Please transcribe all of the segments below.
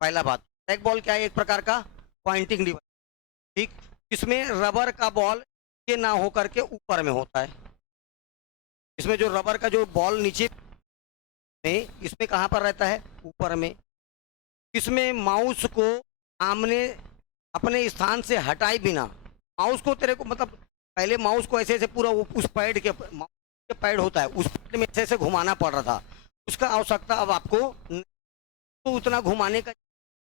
पहला बात, track ball क्या है? एक प्रकार का पॉइंटिंग डिवाइस, ठीक। इसमें रबर का बॉल ये ना हो करके ऊपर में होता है। इसमें जो रबर का जो बॉल नीचे में, इसमें कहाँ पर रहता है? ऊपर में। इसमें माउस को सामने अपने स्थान से हटाए बिना, माउस को तेरे को मतलब पहले माउस को ऐसे ऐसे पूरा वो उस पैड के माउस के पैड होता है उस पैड में ऐसे ऐसे घुमाना पड़ रहा था। उसका आवश्यकता अब आपको तो उतना घुमाने का,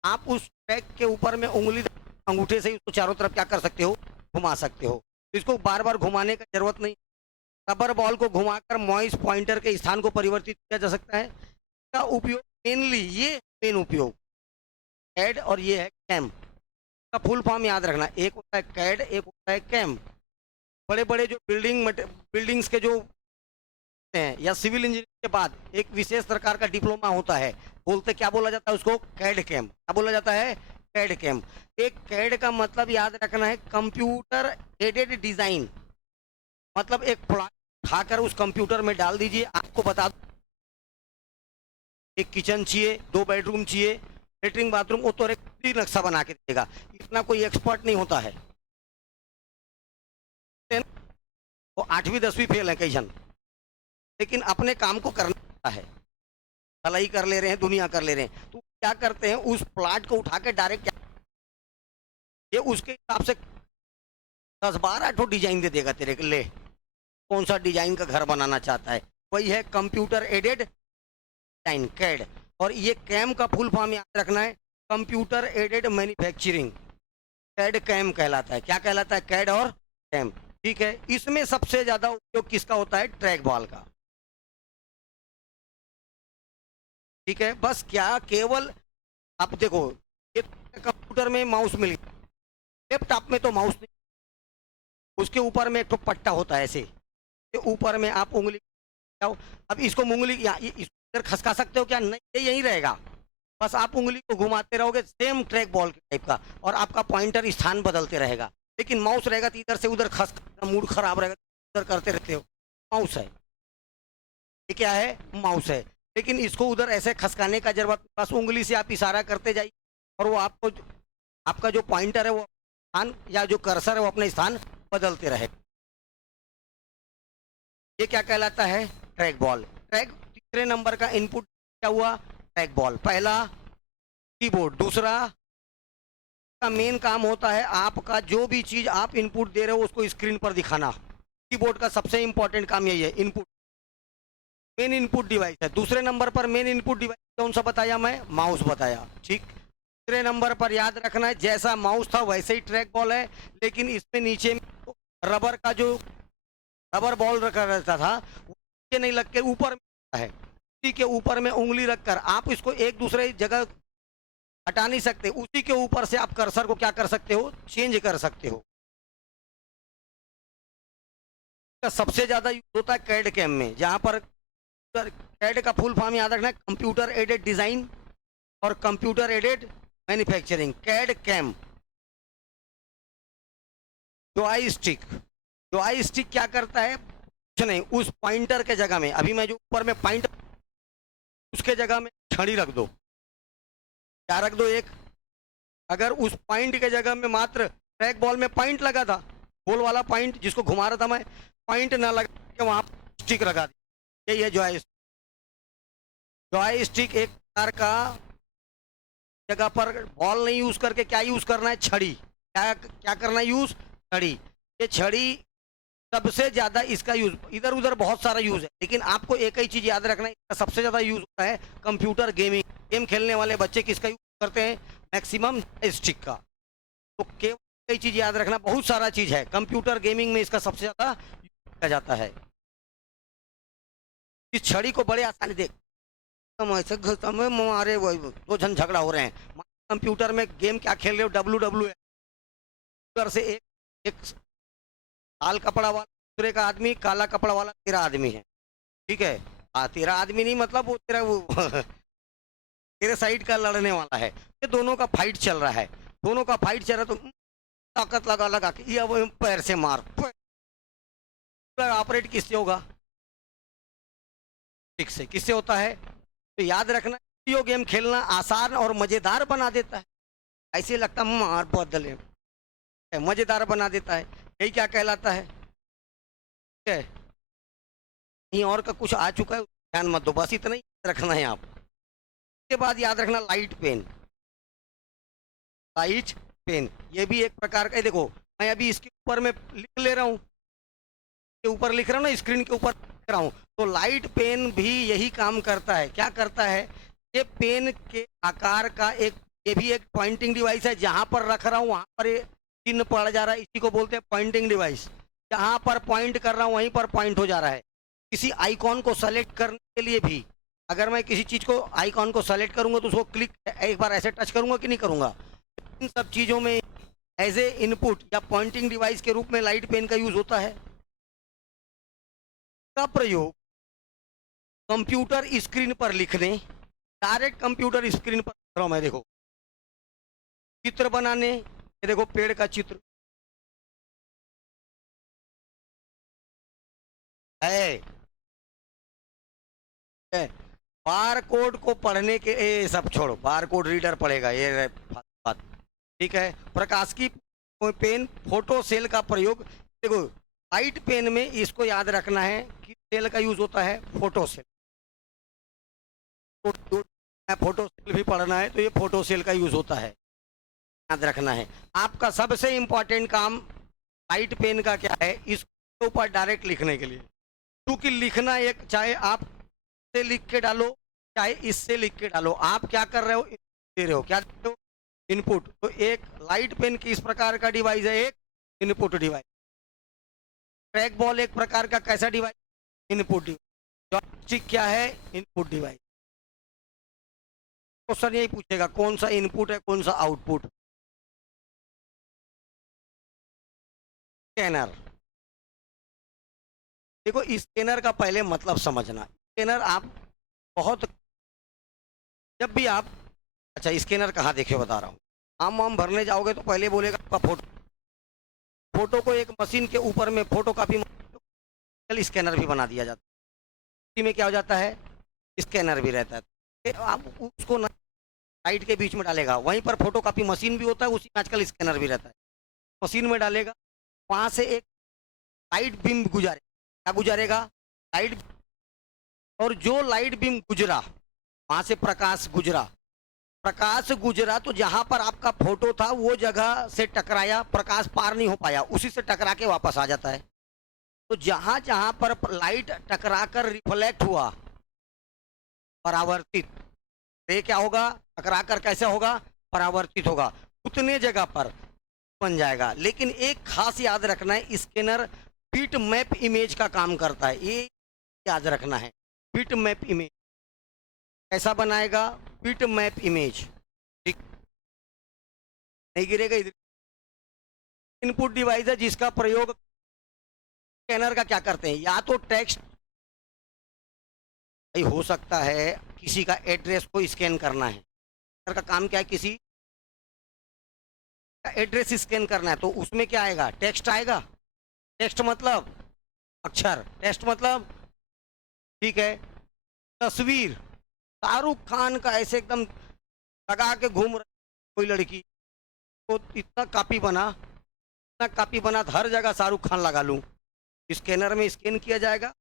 आप उस ट्रैक के ऊपर में उंगली अंगूठे से ही उसको चारों तरफ क्या कर सकते हो? घुमा सकते हो। तो इसको बार बार घुमाने की जरूरत नहीं। रबर बॉल को घुमाकर मॉइस पॉइंटर के स्थान को परिवर्तित किया जा सकता है। इसका उपयोग मेनली, ये मेन उपयोग कैड और ये है कैम का फुल फॉर्म याद रखना। एक होता है कैड, एक होता है कैम। बड़े बड़े जो बिल्डिंग्स के जो हैं या सिविल इंजीनियरिंग के बाद एक विशेष प्रकार का डिप्लोमा होता है, बोलते क्या बोला जाता है उसको? CAD CAM. क्या बोला जाता है? CAD cam. एक कैड का मतलब याद रखना है कंप्यूटर एडेड डिजाइन। मतलब एक प्लॉट उठाकर उस कंप्यूटर में डाल दीजिए, आपको बता दो एक किचन चाहिए, 2 बेडरूम चाहिए, लेटरिन बाथरूम, वो तो एक नक्शा बना के देगा। इतना कोई एक्सपर्ट नहीं होता है। वो 8वीं 10वीं फेल है कई जन, लेकिन अपने काम को करना होता है। भलाई कर ले रहे हैं, दुनिया कर ले रहे हैं, तो क्या करते हैं? उस प्लाट को उठा के डायरेक्ट ये उसके हिसाब से 10-12 ठो डिजाइन दे देगा तेरे के लिए, कौन सा डिजाइन का घर बनाना चाहता है। वही है कंप्यूटर एडेड डिजाइन, कैड। और ये कैम का फुल फॉर्म याद रखना है, computer aided manufacturing. CAD CAM कहलाता है। क्या कहलाता है? कैड और कैम, ठीक है। इसमें सबसे ज्यादा उपयोग किसका होता है? ट्रैक बॉल का, ठीक है। बस क्या केवल आप देखो, ये कंप्यूटर में माउस मिल गया, लैपटॉप में तो माउस नहीं, उसके ऊपर में एक तो पट्टा होता है ऐसे, के ऊपर में आप उंगली जाओ। अब इसको उंगली इधर खसका सकते हो क्या? नहीं, ये यही रहेगा। बस आप उंगली को घुमाते रहोगे, सेम ट्रैक बॉल के टाइप का, और आपका पॉइंटर स्थान बदलते रहेगा। लेकिन माउस रहेगा तो इधर से उधर खस, मूड खराब रहेगा, उधर करते रहते हो। माउस है, ये क्या है? माउस है। लेकिन इसको उधर ऐसे खसकाने का जरूरत, बस उंगली से आप इशारा करते जाइए और वो आपको, आपका जो पॉइंटर है वो स्थान या जो कर्सर है वो अपने स्थान बदलते रहे। ये क्या कहलाता है? Track ball. ट्रैक तीसरे नंबर का इनपुट क्या हुआ? Track ball. पहला कीबोर्ड, दूसरा का मेन काम होता है आपका जो भी चीज आप इनपुट दे रहे हो उसको स्क्रीन पर दिखाना। कीबोर्ड का सबसे इंपॉर्टेंट काम यही है, इनपुट, मेन इनपुट डिवाइस है। दूसरे नंबर पर मेन इनपुट डिवाइस कौन सा बताया मैं? माउस बताया, ठीक। तीसरे नंबर पर याद रखना है जैसा माउस था वैसे ही ट्रैक बॉल है, लेकिन इसमें नीचे में रबर का जो रबर बॉल रखा रहता था नीचे नहीं लग के ऊपर में है। उसी के ऊपर में उंगली रखकर आप इसको एक दूसरे जगह हटा नहीं सकते, उसी के ऊपर से आप कर्सर को क्या कर सकते हो? चेंज कर सकते हो। सबसे ज्यादा यूज होता है कैड कैम में, जहां पर कैड का फुल फॉर्म याद रखना है कंप्यूटर एडेड डिजाइन और computer aided manufacturing. CAD CAM. Joystick क्या करता है? कुछ नहीं, उस पॉइंटर के जगह में, अभी मैं जो ऊपर में पॉइंटर, उसके जगह में छड़ी रख दो। क्या रख दो? एक। अगर उस पॉइंट के जगह में मात्र ट्रैक बॉल में पॉइंट लगा था, गोल वाला पॉइंट जिसको घुमा रहा था मैं, पॉइंट ना लगा के वहां स्टिक लगा दी। यही है जॉय स्टिक। एक प्रकार का जगह पर बॉल नहीं यूज करके क्या यूज करना है? छड़ी। क्या क्या करना है? यूज छड़ी। ये छड़ी सबसे ज्यादा इसका यूज, इधर उधर बहुत सारा यूज है, लेकिन आपको एक ही चीज याद रखना है, इसका सबसे ज्यादा यूज होता है कंप्यूटर गेमिंग। गेम खेलने वाले बच्चे किसका यूज करते हैं? मैक्सिमम स्टिक का। तो केवल कई चीज याद रखना, बहुत सारा चीज है, कंप्यूटर गेमिंग में इसका सबसे ज्यादा यूज किया जाता है। इस छड़ी को बड़े आसानी देख ऐसे मारे दो जन झगड़ा हो रहे हैं कंप्यूटर में, गेम क्या खेल रहे हो? WWE से एक लाल कपड़ा वाला दूसरे का आदमी, काला कपड़ा वाला तेरा आदमी है, ठीक है। तेरा आदमी नहीं मतलब वो तेरा वो तेरे साइड का लड़ने वाला है। ये दोनों का फाइट चल रहा है, दोनों का फाइट चल रहा है, तो ताकत लगा लगा के ये वो पैर से मार, ऑपरेट किससे होगा? ठीक से। किससे होता है? तो याद रखना वीडियो गेम खेलना आसान और मज़ेदार बना देता है। ऐसे लगता है मार बदले, मज़ेदार बना देता है। यही क्या कहलाता है? ठीक है, कहीं और का कुछ आ चुका है, ध्यान मत दो, बस इतना ही रखना है आप। उसके बाद याद रखना लाइट पेन। लाइट पेन ये भी एक प्रकार का है। देखो मैं अभी इसके ऊपर में लिख ले रहा हूँ, के ऊपर लिख रहा हूँ ना, स्क्रीन के ऊपर लिख रहा हूँ, तो लाइट पेन भी यही काम करता है। क्या करता है? ये पेन के आकार का एक, ये भी एक पॉइंटिंग डिवाइस है। जहाँ पर रख रहा हूँ वहाँ पर ये चिन्ह पड़ जा रहा है, इसी को बोलते हैं पॉइंटिंग डिवाइस। जहाँ पर पॉइंट कर रहा हूँ वहीं पर पॉइंट हो जा रहा है। किसी आइकॉन को सेलेक्ट करने के लिए भी, अगर मैं किसी चीज़ को, आइकॉन को सेलेक्ट करूँगा तो उसको क्लिक एक बार ऐसे टच करूँगा कि नहीं करूँगा? इन सब चीज़ों में एज ए इनपुट या पॉइंटिंग डिवाइस के रूप में लाइट पेन का यूज़ होता है। का प्रयोग कंप्यूटर स्क्रीन पर लिखने, डायरेक्ट कंप्यूटर स्क्रीन पर लिख रहा हूं मैं, देखो चित्र बनाने, ये देखो पेड़ का चित्र है, बार कोड को पढ़ने के, ए सब छोड़ो, बार कोड रीडर पढ़ेगा, ये बात ठीक है। प्रकाश की पेन, फोटो सेल का प्रयोग, देखो लाइट पेन में इसको याद रखना है कि सेल का यूज होता है फोटो सेल। फोटो सेल भी पढ़ना है तो ये फोटो सेल का यूज होता है, याद रखना है। आपका सबसे इंपॉर्टेंट काम लाइट पेन का क्या है? इसके ऊपर डायरेक्ट लिखने के लिए, क्योंकि लिखना एक, चाहे आप से लिख के डालो चाहे इससे लिख के डालो, आप क्या कर रहे हो? दे रहे हो, क्या दे रहे हो? इनपुट। तो एक लाइट पेन किस प्रकार का डिवाइस है? एक इनपुट डिवाइस। ट्रैक बॉल एक प्रकार का कैसा डिवाइस? Input device. जॉयस्टिक क्या है? Input device. क्वेश्चन यही पूछेगा कौन सा इनपुट है कौन सा आउटपुट। स्कैनर, देखो स्कैनर का पहले मतलब समझना। स्कैनर आप बहुत, जब भी आप, अच्छा स्कैनर कहाँ देखे बता रहा हूँ, आम भरने जाओगे तो पहले बोलेगा आपका फोटो, फोटो को एक मशीन के ऊपर में फोटो कॉपी स्कैनर भी बना दिया जाता है। इसी में क्या हो जाता है? स्कैनर भी रहता है। आप उसको लाइट के बीच में डालेगा, वहीं पर फोटो कॉपी मशीन भी होता है, उसी में आजकल स्कैनर भी रहता है। मशीन में डालेगा, वहाँ से एक लाइट बीम गुजारेगा। क्या गुजारेगा? लाइट। और जो लाइट बीम गुजरा, वहाँ से प्रकाश गुजरा, प्रकाश गुजरा तो जहाँ पर आपका फोटो था वो जगह से टकराया, प्रकाश पार नहीं हो पाया, उसी से टकरा के वापस आ जाता है। तो जहाँ जहाँ पर लाइट टकरा कर रिफ्लेक्ट हुआ, परावर्तित, ये क्या होगा? टकरा कर कैसे होगा? परावर्तित होगा, उतने जगह पर बन जाएगा। लेकिन एक खास याद रखना है, स्कैनर बिट मैप इमेज का काम करता है, ये याद रखना है। बिट मैप इमेज कैसा बनाएगा? बिट मैप इमेज, ठीक नहीं गिरेगा इधर। इनपुट डिवाइस है जिसका प्रयोग स्कैनर का क्या करते हैं, या तो टेक्स्ट, हो सकता है किसी का एड्रेस को स्कैन करना है, स्कैनर का काम क्या है? किसी का एड्रेस स्कैन करना है, तो उसमें क्या आएगा? टेक्स्ट आएगा। टेक्स्ट मतलब अक्षर, टेक्स्ट मतलब, ठीक है। तस्वीर, शाहरुख खान का ऐसे एकदम लगा के घूम रही कोई लड़की, तो इतना कॉपी बना, इतना कॉपी बना, तो हर जगह शाहरुख खान लगा लूं, स्कैनर में स्कैन किया जाएगा,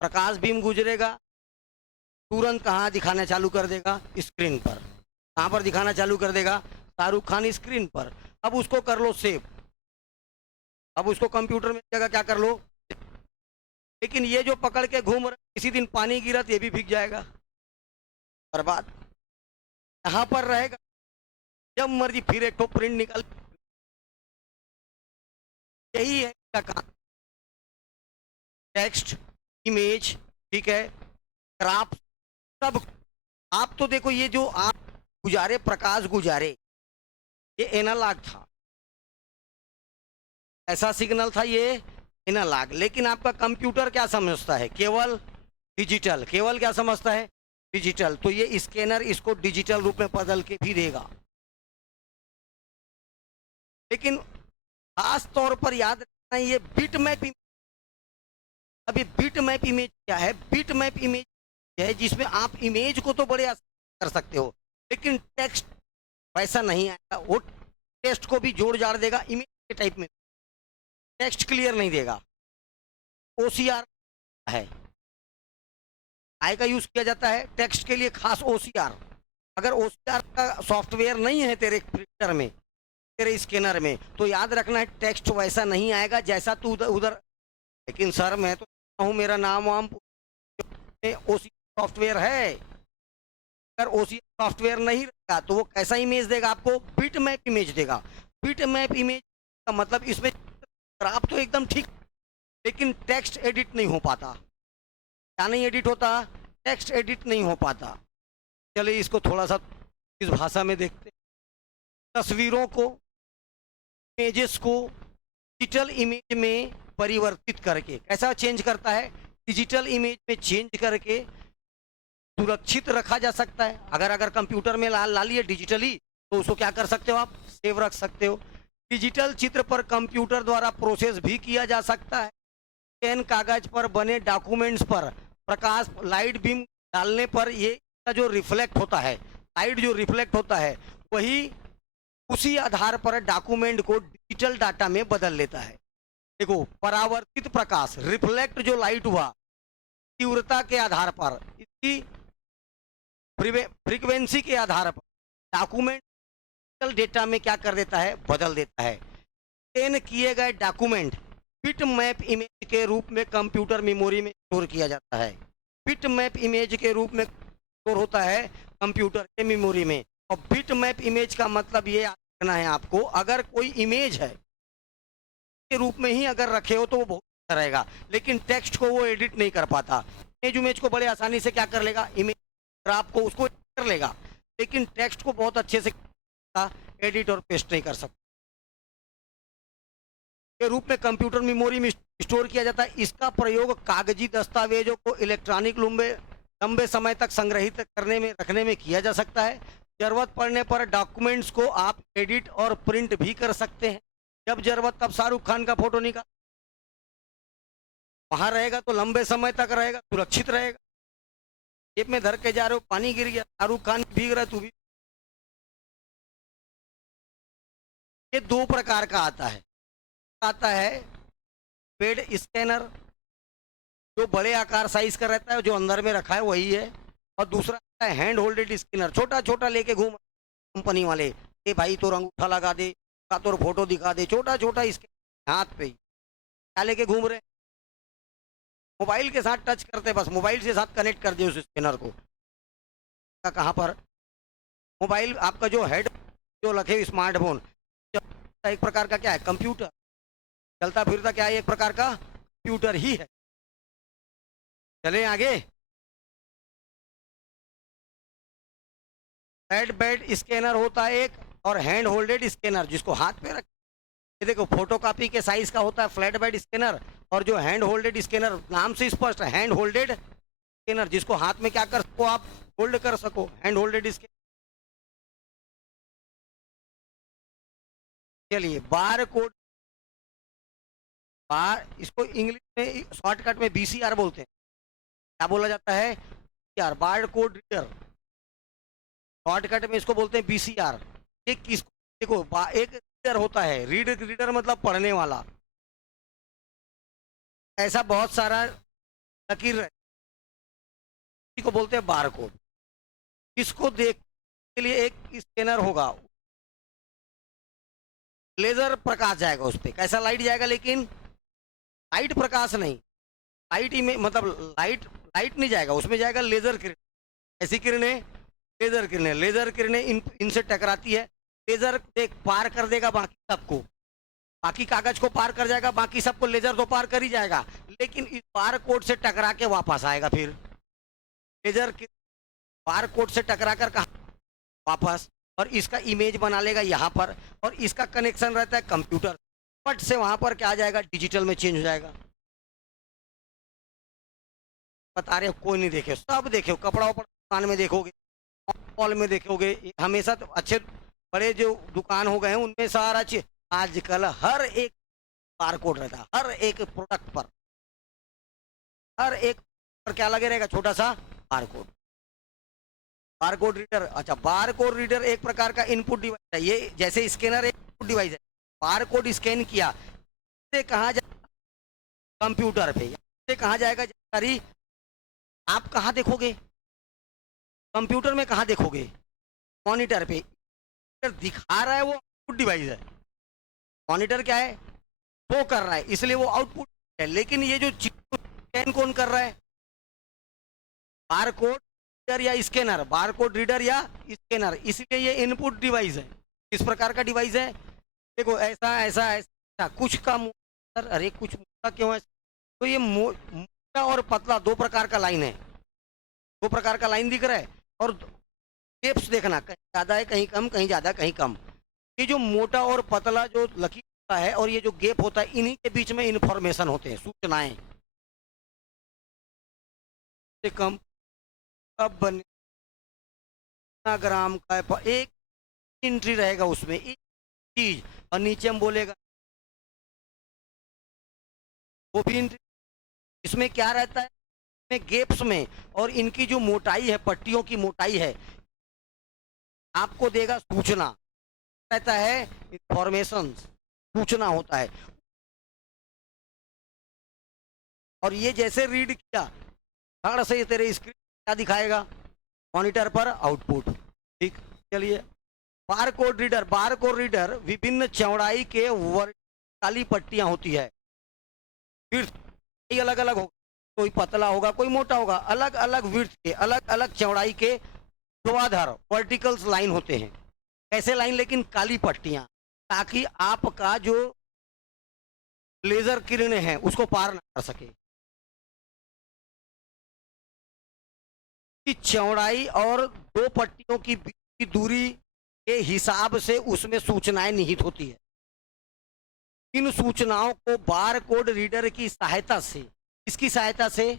प्रकाश बीम गुजरेगा, तुरंत कहाँ दिखाना चालू कर देगा? स्क्रीन पर। कहाँ पर दिखाना चालू कर देगा? शाहरुख खान स्क्रीन पर। अब उसको कर लो सेव, अब उसको कंप्यूटर में जगह क्या कर लो। लेकिन ये जो पकड़ के घूम रहे, किसी दिन पानी गिरा तो ये भी भीग जाएगा, बर्बाद। यहाँ पर रहेगा, जब मर्जी फिर एक तो प्रिंट निकल, यही है इसका काम। टेक्स्ट, इमेज, ठीक है, ग्राफ, सब। आप तो देखो ये जो आप गुजारे, प्रकाश गुजारे, ये एनालॉग था, ऐसा सिग्नल था, ये एनालॉग। लेकिन आपका कंप्यूटर क्या समझता है? केवल डिजिटल। केवल क्या समझता है? डिजिटल। तो ये स्कैनर इसको डिजिटल रूप में बदल के भी देगा। लेकिन खास तौर पर याद रखना, ये बिट मैप। अभी बिट मैप इमेज क्या है? बिट मैप इमेज है जिसमें आप इमेज को तो बड़े आसान कर सकते हो, लेकिन टेक्स्ट वैसा नहीं आएगा। वो टेक्स्ट को भी जोड़ जाड़ देगा इमेज के टाइप में, टेक्स्ट क्लियर नहीं देगा। ओसीआर है, आई का यूज किया जाता है टेक्स्ट के लिए खास ओसीआर। अगर ओसीआर का सॉफ्टवेयर नहीं है तेरे प्रिंटर में, तेरे स्कैनर में, तो याद रखना है टेक्स्ट वैसा नहीं आएगा जैसा तू उधर उधर। लेकिन सर मैं तो हूँ, मेरा नाम वाम ओसी सॉफ्टवेयर है। अगर ओसी सॉफ्टवेयर नहीं रहेगा तो वो कैसा इमेज देगा आपको? बिट मैप इमेज देगा। बिट मैप इमेज का मतलब इसमें आप तो एकदम ठीक, लेकिन टेक्स्ट एडिट नहीं हो पाता। क्या नहीं एडिट होता? टेक्स्ट एडिट नहीं हो पाता। चलिए इसको थोड़ा सा इस भाषा में देखते हैं। तस्वीरों को, इमेजेस को डिजिटल इमेज में परिवर्तित करके कैसा चेंज करता है? डिजिटल इमेज में चेंज करके सुरक्षित रखा जा सकता है। अगर कंप्यूटर में ला लिए डिजिटली, तो उसको क्या कर सकते हो आप? सेव रख सकते हो। डिजिटल चित्र पर कंप्यूटर द्वारा प्रोसेस भी किया जा सकता है। पेन कागज पर बने डॉक्यूमेंट्स पर प्रकाश लाइट बीम डालने पर ये जो रिफ्लेक्ट होता है, लाइट जो रिफ्लेक्ट होता है, वही उसी आधार पर डॉक्यूमेंट को डिजिटल डाटा में बदल लेता है। देखो, परावर्तित प्रकाश, रिफ्लेक्ट जो लाइट हुआ, तीव्रता के आधार पर, इसकी फ्रीक्वेंसी के आधार पर डॉक्यूमेंट डिजिटल डेटा में क्या कर देता है? बदल देता है। स्कैन किए गए डॉक्यूमेंट बिट मैप इमेज के रूप में कंप्यूटर मेमोरी में स्टोर किया जाता है। बिट मैप इमेज के रूप में स्टोर होता है कंप्यूटर के मेमोरी में। और बिट मैप इमेज का मतलब ये रखना है आपको, अगर कोई इमेज है के रूप में ही अगर रखे हो तो वो बहुत अच्छा रहेगा, लेकिन टेक्स्ट को वो एडिट नहीं कर पाता। इमेज को बड़े आसानी से क्या कर लेगा? इमेज आपको उसको कर लेगा, लेकिन टेक्स्ट को बहुत अच्छे से एडिट और पेस्ट नहीं कर सकता। के रूप में कंप्यूटर मेमोरी में स्टोर किया जाता है। इसका प्रयोग कागजी दस्तावेजों को इलेक्ट्रॉनिक लंबे समय तक संग्रहित करने में, रखने में किया जा सकता है। जरूरत पड़ने पर डॉक्यूमेंट्स को आप एडिट और प्रिंट भी कर सकते हैं। जब जरूरत तब शाहरुख खान का फोटो निकाल, वहां रहेगा तो लंबे समय तक रहेगा, सुरक्षित रहेगा। जेब में धर के जा रहे हो, पानी गिर गया, शाहरुख खान भीग रहा, तू भी। ये दो प्रकार का आता है पेड स्कैनर, जो बड़े आकार साइज का रहता है, जो अंदर में रखा है वही है। और दूसरा है हैंड होल्डेड स्कैनर, छोटा छोटा लेके घूम कंपनी वाले, ए भाई तो अंगूठा लगा दे, का तो फोटो दिखा दे, छोटा छोटा स्कैनर हाथ पे ही क्या लेके घूम रहे, मोबाइल के साथ टच करते, बस मोबाइल के साथ कनेक्ट कर दे उस स्कैनर को। कहाँ पर? मोबाइल आपका जो हेड जो रखे स्मार्टफोन, एक प्रकार का क्या है? कंप्यूटर। चलता फिरता क्या है? एक प्रकार का कंप्यूटर ही है। चले आगे। फ्लैट बेड स्कैनर होता है एक, और हैंड होल्डेड स्कैनर जिसको हाथ पे रख, ये देखो फोटोकॉपी के साइज का होता है फ्लैट बेड स्कैनर, और जो हैंड होल्डेड स्कैनर, नाम से स्पष्ट है, हैंड होल्डेड स्कैनर, जिसको हाथ में क्या कर सको आप? होल्ड कर सको, हैंड होल्डेड स्कैनर। चलिए, बार कोड, बार, इसको इंग्लिश में शॉर्टकट में बीसीआर बोलते हैं। क्या बोला जाता है? यार बार कोड रीडर, शॉर्टकट में इसको बोलते हैं बीसीआर। एक किसको, देखो एक रीडर होता है, रीडर मतलब पढ़ने वाला। ऐसा बहुत सारा लकीर है, को बोलते हैं बार कोड। इसको देख के लिए एक स्कैनर होगा, लेजर प्रकाश जाएगा उस पर। कैसा लाइट जाएगा? लेकिन लाइट प्रकाश नहीं, लाइट में मतलब लाइट नहीं जाएगा उसमें, जाएगा लेजर किरण। ऐसी किरणें लेजर किरणें इनसे टकराती है। लेजर देख पार कर देगा बाकी सबको, बाकी कागज को पार कर जाएगा, बाकी सबको लेजर तो पार कर ही जाएगा, लेकिन इस बार कोड से टकरा के वापस आएगा। फिर लेजर बार कोड से टकरा कर कहा वापस, और इसका इमेज बना लेगा यहाँ पर, और इसका कनेक्शन रहता है कंप्यूटर, पट से वहां पर क्या आ जाएगा? डिजिटल में चेंज हो जाएगा। बता रहे हो, कोई नहीं देखे, सब देखे, कपड़ा वपड़ा दुकान में देखोगे, मॉल में देखोगे, हमेशा तो अच्छे बड़े जो दुकान हो गए हैं उनमें सारा चीज आजकल हर एक बार कोड रहता है, हर एक प्रोडक्ट पर, हर एक पर क्या लगे रहेगा? छोटा सा बारकोड, बारकोड रीडर। अच्छा, बारकोड रीडर एक प्रकार का इनपुट डिवाइस है। ये जैसे स्कैनर एक इनपुट डिवाइस है, बारकोड स्कैन किया, से कहाँ जाए? कंप्यूटर पे। से कहाँ जाएगा जानकारी? आप कहाँ देखोगे? कंप्यूटर में कहाँ देखोगे? मॉनिटर पे। दिखा रहा है वो आउटपुट डिवाइस है, मॉनिटर क्या है? वो कर रहा है, इसलिए वो आउटपुट है। लेकिन ये जो स्कैन कौन कर रहा है? बारकोड रीडर या स्कैनर, बारकोड रीडर या स्कैनर, इसलिए ये इनपुट डिवाइस है। किस प्रकार का डिवाइस है? देखो ऐसा ऐसा ऐसा, कुछ का सर, अरे कुछ मोटा क्यों है? तो ये मोटा और पतला दो प्रकार का लाइन है, दो प्रकार का लाइन दिख रहा है। और गेप्स देखना, कहीं ज़्यादा है कहीं कम, कहीं ज़्यादा कहीं कम। ये जो मोटा और पतला जो लकीर होता है और ये जो गेप होता है, इन्हीं के बीच में इंफॉर्मेशन होते हैं, सूचनाएं। से कम कब बने, कितना ग्राम का है, एक एंट्री रहेगा उसमें, एक चीज। और नीचे हम बोलेगा वो भी एंट्री। इसमें क्या रहता है? इसमें गेप्स में, और इनकी जो मोटाई है, पट्टियों की मोटाई है, आपको देगा सूचना। रहता है इंफॉर्मेशन, सूचना होता है। और ये जैसे रीड किया, धड़ से तेरे स्क्रीन क्या दिखाएगा? मॉनिटर पर आउटपुट। ठीक, चलिए। बारकोड रीडर, बारकोड रीडर विभिन्न चौड़ाई के काली पट्टियां होती है, फिर अलग अलग होगा, कोई पतला होगा कोई मोटा होगा, अलग अलग विड्थ के, अलग अलग चौड़ाई के ध्रुवाधार वर्टिकल्स लाइन होते हैं। ऐसे लाइन, लेकिन काली पट्टियां, ताकि आपका जो लेजर किरणें हैं उसको पार ना कर सके। की चौड़ाई और दो पट्टियों की बीच की दूरी के हिसाब से उसमें सूचनाएं निहित होती है। इन सूचनाओं को बारकोड रीडर की सहायता से, इसकी सहायता से,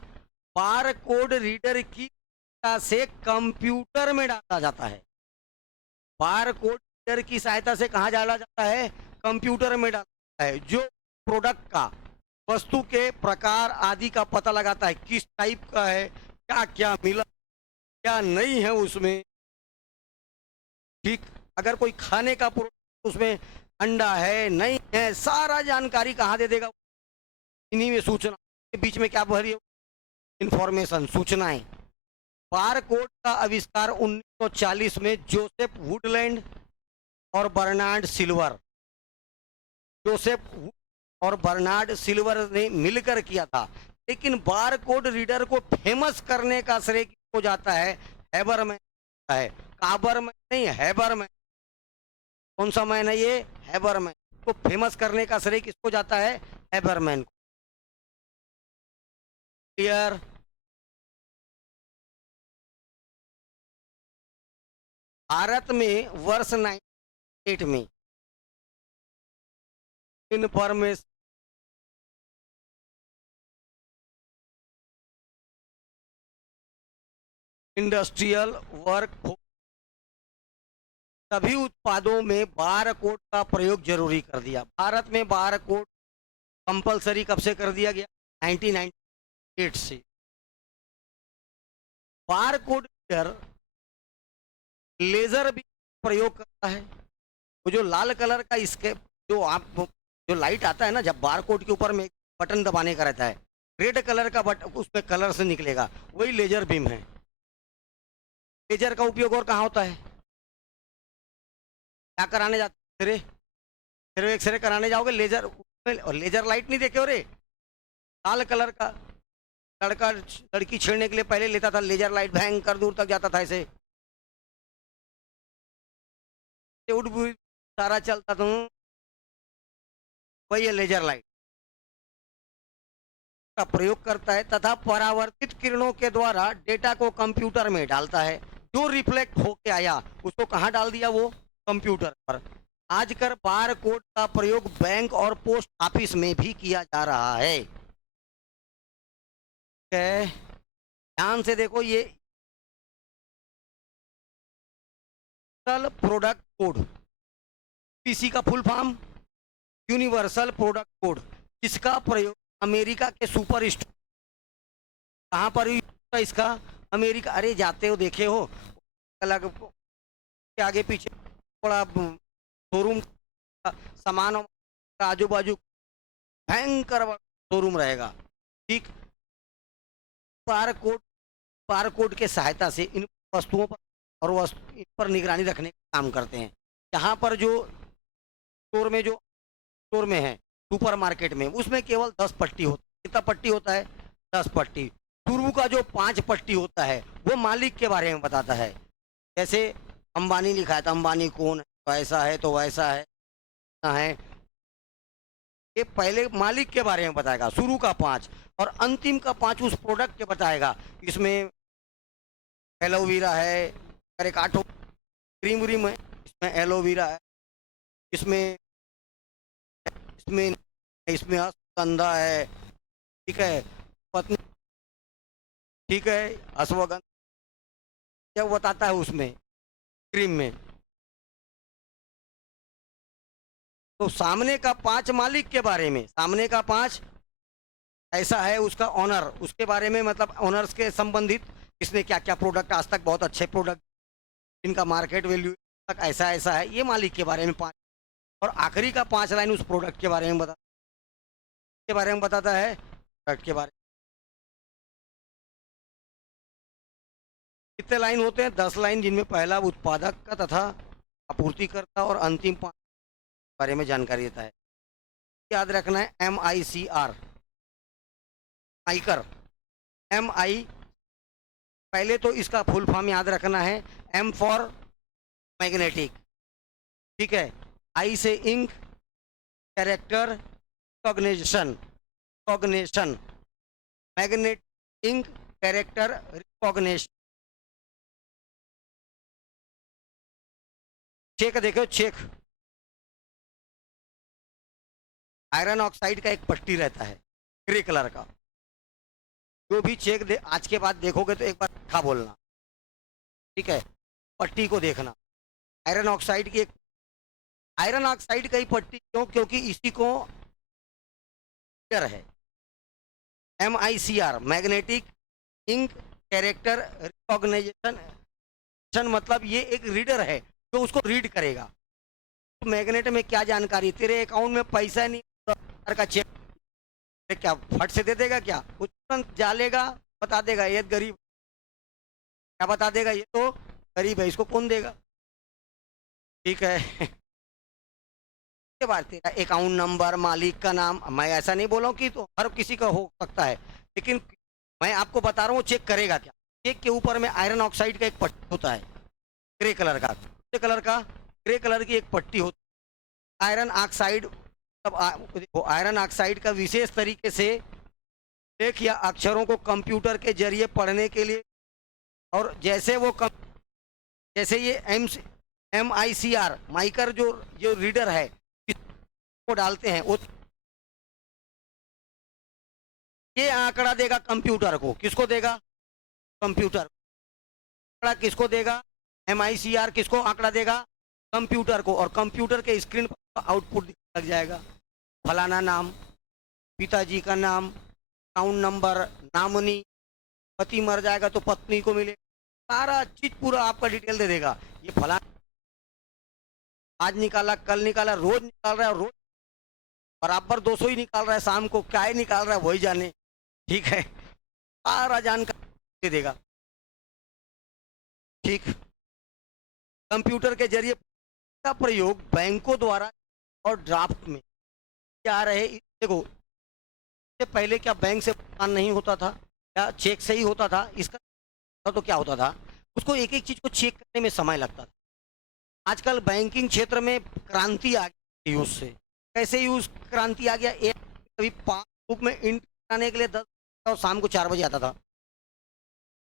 बारकोड रीडर की सहायता से कंप्यूटर में डाला जाता है। बारकोड रीडर की सहायता से कहाँ डाला जाता है? कंप्यूटर में डाला जाता है, जो प्रोडक्ट का, वस्तु के प्रकार आदि का पता लगाता है, किस टाइप का है, क्या क्या मिला क्या नहीं है उसमें। ठीक, अगर कोई खाने का प्रोडक्ट, उसमें अंडा है नहीं है, सारा जानकारी कहाँ दे देगा? इन्हीं में सूचना के बीच में क्या भरी है? इंफॉर्मेशन, सूचनाएं। बारकोड का आविष्कार 1940 में जोसेफ वुडलैंड और बर्नार्ड सिल्वर, जोसेफ और बर्नार्ड सिल्वर ने मिलकर किया था। लेकिन बारकोड रीडर को फेमस करने का श्रेय किसको जाता है? हैबरमैन है, काबरमैन नहीं, हैबरमैन। कौन सा मैन है ये? हैबरमैन। को फेमस करने का श्रेय किसको जाता है? हैबरमैन को। क्लियर? भारत में वर्ष 1998 में इनफॉर्मेशन इंडस्ट्रियल वर्क, सभी उत्पादों में बारकोड का प्रयोग जरूरी कर दिया। भारत में बारकोड कंपलसरी कब से कर दिया गया? 1998 से। बारकोड रीडर लेजर भी प्रयोग करता है। वो जो लाल कलर का इसके जो आप जो लाइट आता है ना, जब बारकोड के ऊपर में बटन दबाने का रहता है, रेड कलर का बटन, उसमें कलर से निकलेगा, वही लेजर बीम है। लेजर का उपयोग और कहाँ होता है? क्या कराने जाते रे? फिर एक्सरे कराने जाओगे, लेजर, और लेजर लाइट नहीं देखे हो रे? लाल कलर का लड़का लड़की छेड़ने के लिए पहले लेता था लेजर लाइट, भयंकर दूर तक जाता था, ऐसे उड़ सारा चलता था, वही है लेजर लाइट का प्रयोग करता है, तथा परावर्तित किरणों के द्वारा डेटा को कंप्यूटर में डालता है। जो रिफ्लेक्ट होके आया उसको कहाँ डाल दिया? वो कंप्यूटर पर। आजकल बारकोड का प्रयोग बैंक और पोस्ट ऑफिस में भी किया जा रहा है। ध्यान से देखो, ये प्रोडक्ट कोड, पीसी का full form universal product code, इसका प्रयोग अमेरिका के सुपर स्टोर, कहाँ पर इसका? अमेरिका, अरे जाते हो देखे हो, अलग के आगे पीछे थोड़ा शोरूम सामान आजू बाजू भयंकर शोरूम रहेगा। ठीक, बारकोड बारकोड के सहायता से इन वस्तुओं पर और इन पर निगरानी रखने का काम करते हैं। यहाँ पर जो स्टोर में है, सुपर मार्केट में, उसमें केवल 10 पट्टी होती है। कितना पट्टी होता है? 10 पट्टी। शुरू का जो 5 पट्टी होता है वो मालिक के बारे में बताता है। जैसे अंबानी लिखा है तो अंबानी कौन है, तो ऐसा है तो वैसा है, ये पहले मालिक के बारे में बताएगा, शुरू का 5। और अंतिम का 5 उस प्रोडक्ट के बताएगा। इसमें एलोवेरा है, अरे काटो क्रीम व्रीम है, इसमें एलोवेरा है, इसमें इसमें इसमें अश्वगंधा है, ठीक है, पत्नी, ठीक है, अश्वगंधा क्या बताता है उसमें क्रीम में। तो सामने का 5 मालिक के बारे में, सामने का 5 ऐसा है उसका ऑनर, उसके बारे में, मतलब ऑनर्स के संबंधित, इसने क्या क्या प्रोडक्ट आज तक बहुत अच्छे प्रोडक्ट, इनका मार्केट वैल्यू तक ऐसा ऐसा है, ये मालिक के बारे में 5। और आखिरी का 5 लाइन उस प्रोडक्ट के बारे में बताता है, प्रोडक्ट के बारे में। कितने लाइन होते हैं? 10 लाइन, जिनमें पहला उत्पादक का तथा आपूर्तिकर्ता और अंतिम 5 बारे में जानकारी देता है। याद रखना है MICR, माइकर, MI, पहले तो इसका फुल फॉर्म याद रखना है। M फॉर मैग्नेटिक, ठीक है, I से ink, character, cognition, magnet, ink, character, recognition. Cheque देखो, चेक आयरन ऑक्साइड का एक पट्टी रहता है ग्रे कलर का। जो भी चेक आज के बाद देखोगे तो एक बार अच्छा बोलना, ठीक है, पट्टी को देखना। आयरन ऑक्साइड की पट्टी क्यों? क्योंकि इसी को है MICR, magnetic ink character recognition, मतलब ये एक रीडर है जो उसको रीड करेगा। तो मैग्नेट में क्या जानकारी, तेरे अकाउंट में पैसा नहीं का चेक क्या फट से दे देगा क्या? कुछ तुरंत जालेगा, बता देगा ये गरीब, क्या बता देगा, ये तो गरीब है, इसको कौन देगा, ठीक है। के बाद तेरा अकाउंट नंबर, मालिक का नाम, मैं ऐसा नहीं बोला कि तो हर किसी का हो सकता है, लेकिन मैं आपको बता रहा हूँ चेक करेगा क्या। चेक के ऊपर में आयरन ऑक्साइड का एक पट्टी होता है ग्रे कलर का, ग्रे कलर की एक पट्टी होती है। आयरन ऑक्साइड, तब आयरन ऑक्साइड का विशेष तरीके से लेख या अक्षरों को कंप्यूटर के जरिए पढ़ने के लिए, और जैसे ये MICR माइकर जो रीडर है को डालते हैं, वो ये आंकड़ा देगा कंप्यूटर को। किसको देगा? कंप्यूटर। आंकड़ा किसको देगा? MICR किसको आंकड़ा देगा? कंप्यूटर को। और कंप्यूटर के स्क्रीन पर आउटपुट लग जाएगा, फलाना नाम, पिताजी का नाम, अकाउंट नंबर, नामनी, पति मर जाएगा तो पत्नी को मिलेगा, सारा चीज पूरा आपका डिटेल दे देगा। ये फलाना आज निकाला, कल निकाला, रोज निकाल रहा है, रोज बराबर 200 ही निकाल रहा है, शाम को क्या निकाल रहा है वही जाने, ठीक है, सारा जानकारी दे देगा। ठीक, कंप्यूटर के जरिए का प्रयोग बैंकों द्वारा और ड्राफ्ट में क्या रहे, देखो इससे पहले क्या बैंक से भुगतान नहीं होता था, क्या चेक से ही होता था? इसका तो क्या होता था, उसको एक एक चीज को चेक करने में समय लगता था। आजकल बैंकिंग क्षेत्र में क्रांति आ गई यूज से। कैसे यूज क्रांति आ गया? एक कभी पासबुक में एंट्री कराने के लिए 10 और शाम को 4 बजे आता था।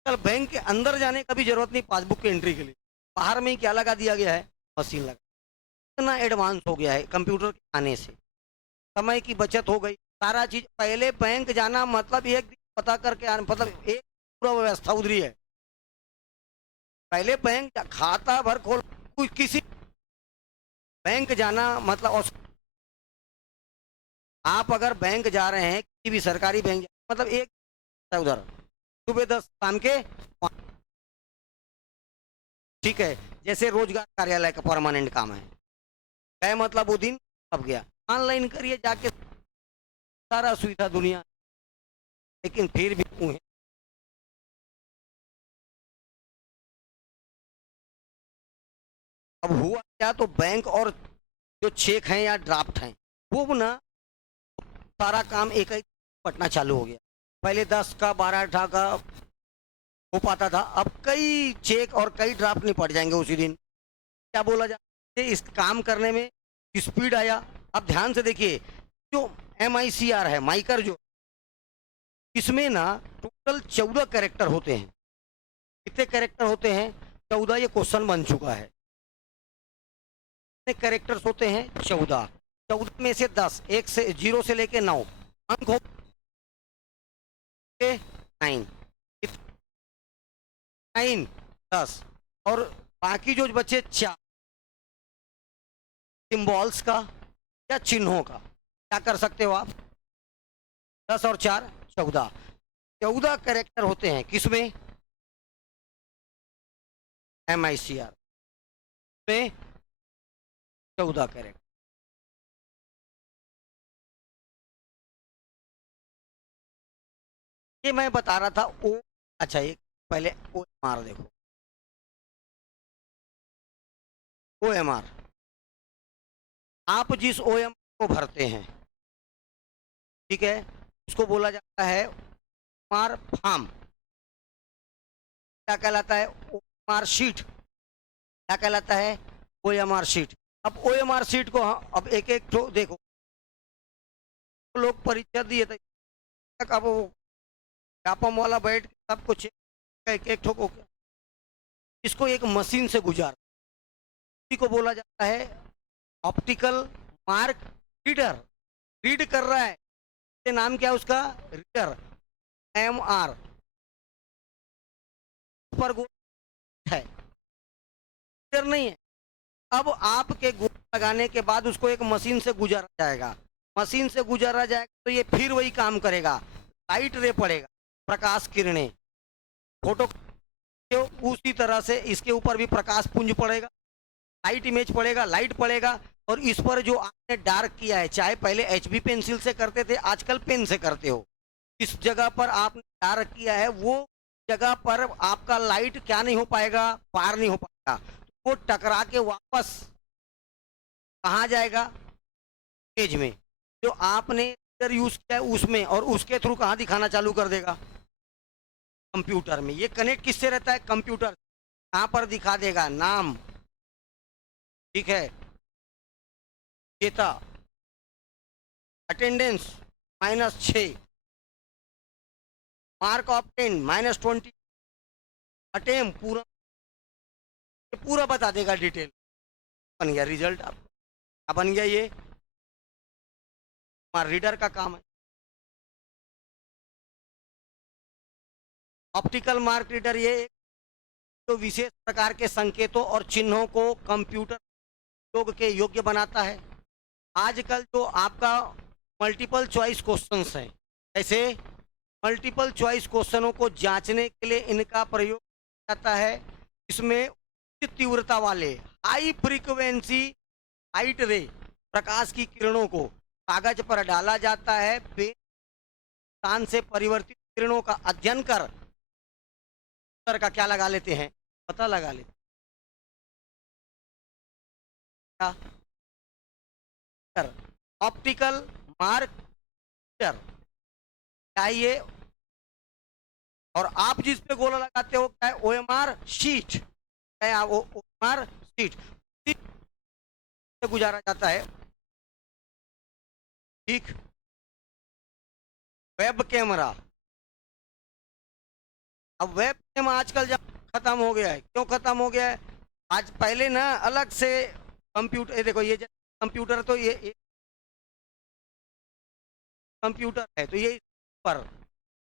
कल बैंक के अंदर जाने का भी जरूरत नहीं पासबुक की एंट्री के लिए, बाहर में ही क्या लगा दिया गया है, मशीन लगा। इतना एडवांस हो गया है कंप्यूटर के आने से, समय की बचत हो गई, सारा चीज। पहले बैंक जाना मतलब एक दिन पता करके आना, मतलब एक पूरा व्यवस्था उधरी है। पहले बैंक खाता भर खोल, किसी बैंक जाना मतलब, और आप अगर बैंक जा रहे हैं किसी भी सरकारी बैंक, मतलब एक उधर सुबह 10 शाम के 5। ठीक है, जैसे रोजगार कार्यालय का परमानेंट काम है, क्या मतलब वो दिन अब गया। ऑनलाइन करिए जाके, सारा सुविधा दुनिया, लेकिन फिर भी उन्हें अब हुआ क्या, तो बैंक और जो चेक हैं या ड्राफ्ट हैं वो ना सारा काम एक ही पटना चालू हो गया। पहले 10 का 12 का हो पाता था, अब कई चेक और कई ड्राफ्ट निपट जाएंगे उसी दिन। क्या बोला जाए, इस काम करने में स्पीड आया। अब ध्यान से देखिए, जो MICR है, माइकर जो, इसमें ना टोटल 14 कैरेक्टर होते हैं। कितने कैरेक्टर होते हैं? 14। ये क्वेश्चन बन चुका है। कितने कैरेक्टर्स होते हैं? 14। 14 में से 10, 1 से 0 से लेके 9 अंक हो 9, 9 10, और बाकी जो बचे 4 सिंबल्स का या चिन्हों का, क्या कर सकते हो आप? 10 और 4 14। 14 कैरेक्टर होते हैं किसमें? MICR में 14 कैरेक्टर। ये मैं बता रहा था ओ। अच्छा, एक पहले OMR देखो। OMR, आप जिस OMR को भरते हैं, ठीक है, उसको बोला जाता है OMR फॉर्म। क्या कहलाता है? OMR sheet. क्या कहलाता है? OMR sheet. अब OMR शीट को अब एक एक तो देखो, लोग परीक्षा दिए थे तक, अब वो व्यापम वाला बैठ के सब कुछ एक एक ठोको, इसको एक मशीन से गुजार, इसी को बोला जाता है ऑप्टिकल मार्क रीडर। रीड कर रहा है, ये नाम क्या है उसका? रीडर। MR पर है, रीडर नहीं है। अब आपके गोल लगाने के बाद उसको एक मशीन से गुजारा जाएगा। मशीन से गुजारा जाएगा तो ये फिर वही काम करेगा। लाइट रे पड़ेगा, प्रकाश किरणें, फोटो, उसी तरह से इसके ऊपर भी प्रकाश पुंज पड़ेगा, लाइट इमेज पड़ेगा, लाइट पड़ेगा। और इस पर जो आपने डार्क किया है, चाहे पहले HB पेंसिल से करते थे, आजकल पेन से करते हो, इस जगह पर आपने डार्क किया है, वो जगह पर आपका लाइट क्या नहीं हो पाएगा? पार नहीं हो पाएगा। वो टकरा के वापस कहाँ जाएगा? पेज में जो आपने यूज किया है उसमें, और उसके थ्रू कहाँ दिखाना चालू कर देगा? कंप्यूटर में। ये कनेक्ट किससे रहता है? कंप्यूटर। कहाँ पर दिखा देगा? नाम, ठीक है, चेता, अटेंडेंस -6, मार्क ऑफ 10 -20, अटेम पूरा, ये पूरा बता देगा डिटेल। बन गया रिजल्ट। आप क्या बन गया? ये हमारा रीडर का काम है। ऑप्टिकल मार्क रीडर ये तो विशेष प्रकार के संकेतों और चिन्हों को कंप्यूटर उपयोग के योग्य बनाता है। आजकल जो आपका मल्टीपल चॉइस क्वेश्चंस हैं, ऐसे मल्टीपल चॉइस क्वेश्चनों को जांचने के लिए इनका प्रयोग किया जाता है। इसमें उच्च तीव्रता वाले हाई फ्रीक्वेंसी लाइट रे, प्रकाश की किरणों को कागज पर डाला जाता है। स्थान से परिवर्तित किरणों का अध्ययन कर उत्तर का क्या लगा लेते हैं? पता लगा लेते हैं। ऑप्टिकल मार्क चाहिए, और आप जिस पे गोला लगाते हो क्या है? OMR sheet. क्या है? OMR शीट से गुजारा जाता है। ठीक, वेब कैमरा। अब वेब कैमरा आजकल जब खत्म हो गया है, क्यों खत्म हो गया है? आज पहले ना अलग से कंप्यूटर, देखो ये कंप्यूटर, तो ये कंप्यूटर है, तो ये पर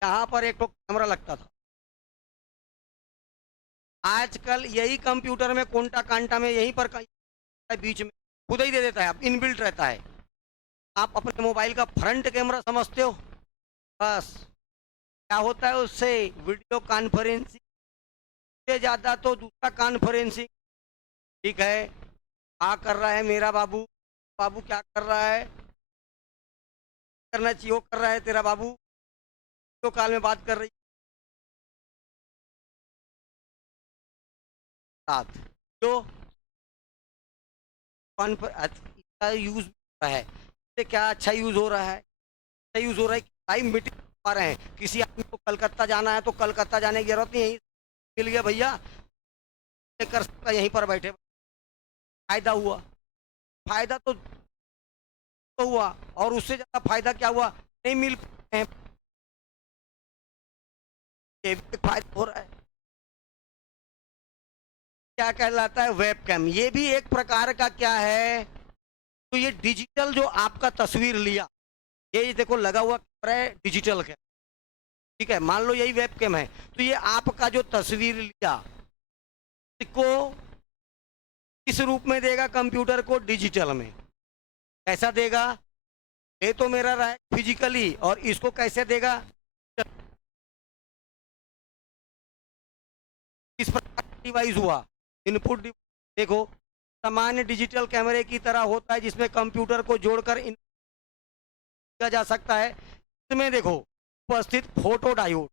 यहाँ पर एक तो कैमरा लगता था। आजकल यही कंप्यूटर में कोंटा कांटा में यहीं पर बीच में खुद ही दे देता है, अब इनबिल्ट रहता है। आप अपने मोबाइल का फ्रंट कैमरा समझते हो? बस क्या होता है उससे? वीडियो कॉन्फ्रेंसिंग से ज़्यादा तो दूसरा कॉन्फ्रेंसिंग। ठीक है, क्या कर रहा है मेरा बाबू? बाबू क्या कर रहा है? करना चाहिए वो कर रहा है तेरा बाबू, तो काल में बात कर रही साथ जो इसका यूज है, इससे क्या अच्छा यूज हो रहा है? अच्छा यूज हो रहा है कि टाइम मीटिंग पा रहे हैं। किसी आदमी को कलकत्ता जाना है तो कलकत्ता जाने की जरूरत नहीं है, मिल गया भैया, कर सकता यहीं पर बैठे। फायदा हुआ, फायदा तो हुआ, और उससे ज्यादा फायदा क्या हुआ? नहीं मिल पाए हैं, ये भी एक फायदा हो रहा है। क्या कहलाता है? Webcam. ये भी एक प्रकार का क्या है? तो ये डिजिटल जो आपका तस्वीर लिया, ये देखो लगा हुआ कैमरा है, डिजिटल कैम। ठीक है, मान लो यही वेब कैम है, तो ये आपका जो तस्वीर लिया इसको किस रूप में देगा कंप्यूटर को? डिजिटल में। कैसा देगा? ये तो मेरा रहा है फिजिकली, और इसको कैसे देगा? इस प्रकार डिवाइस हुआ इनपुट। देखो, सामान्य डिजिटल कैमरे की तरह होता है जिसमें कंप्यूटर को जोड़कर किया जा सकता है। इसमें देखो उपस्थित फोटो डायोड।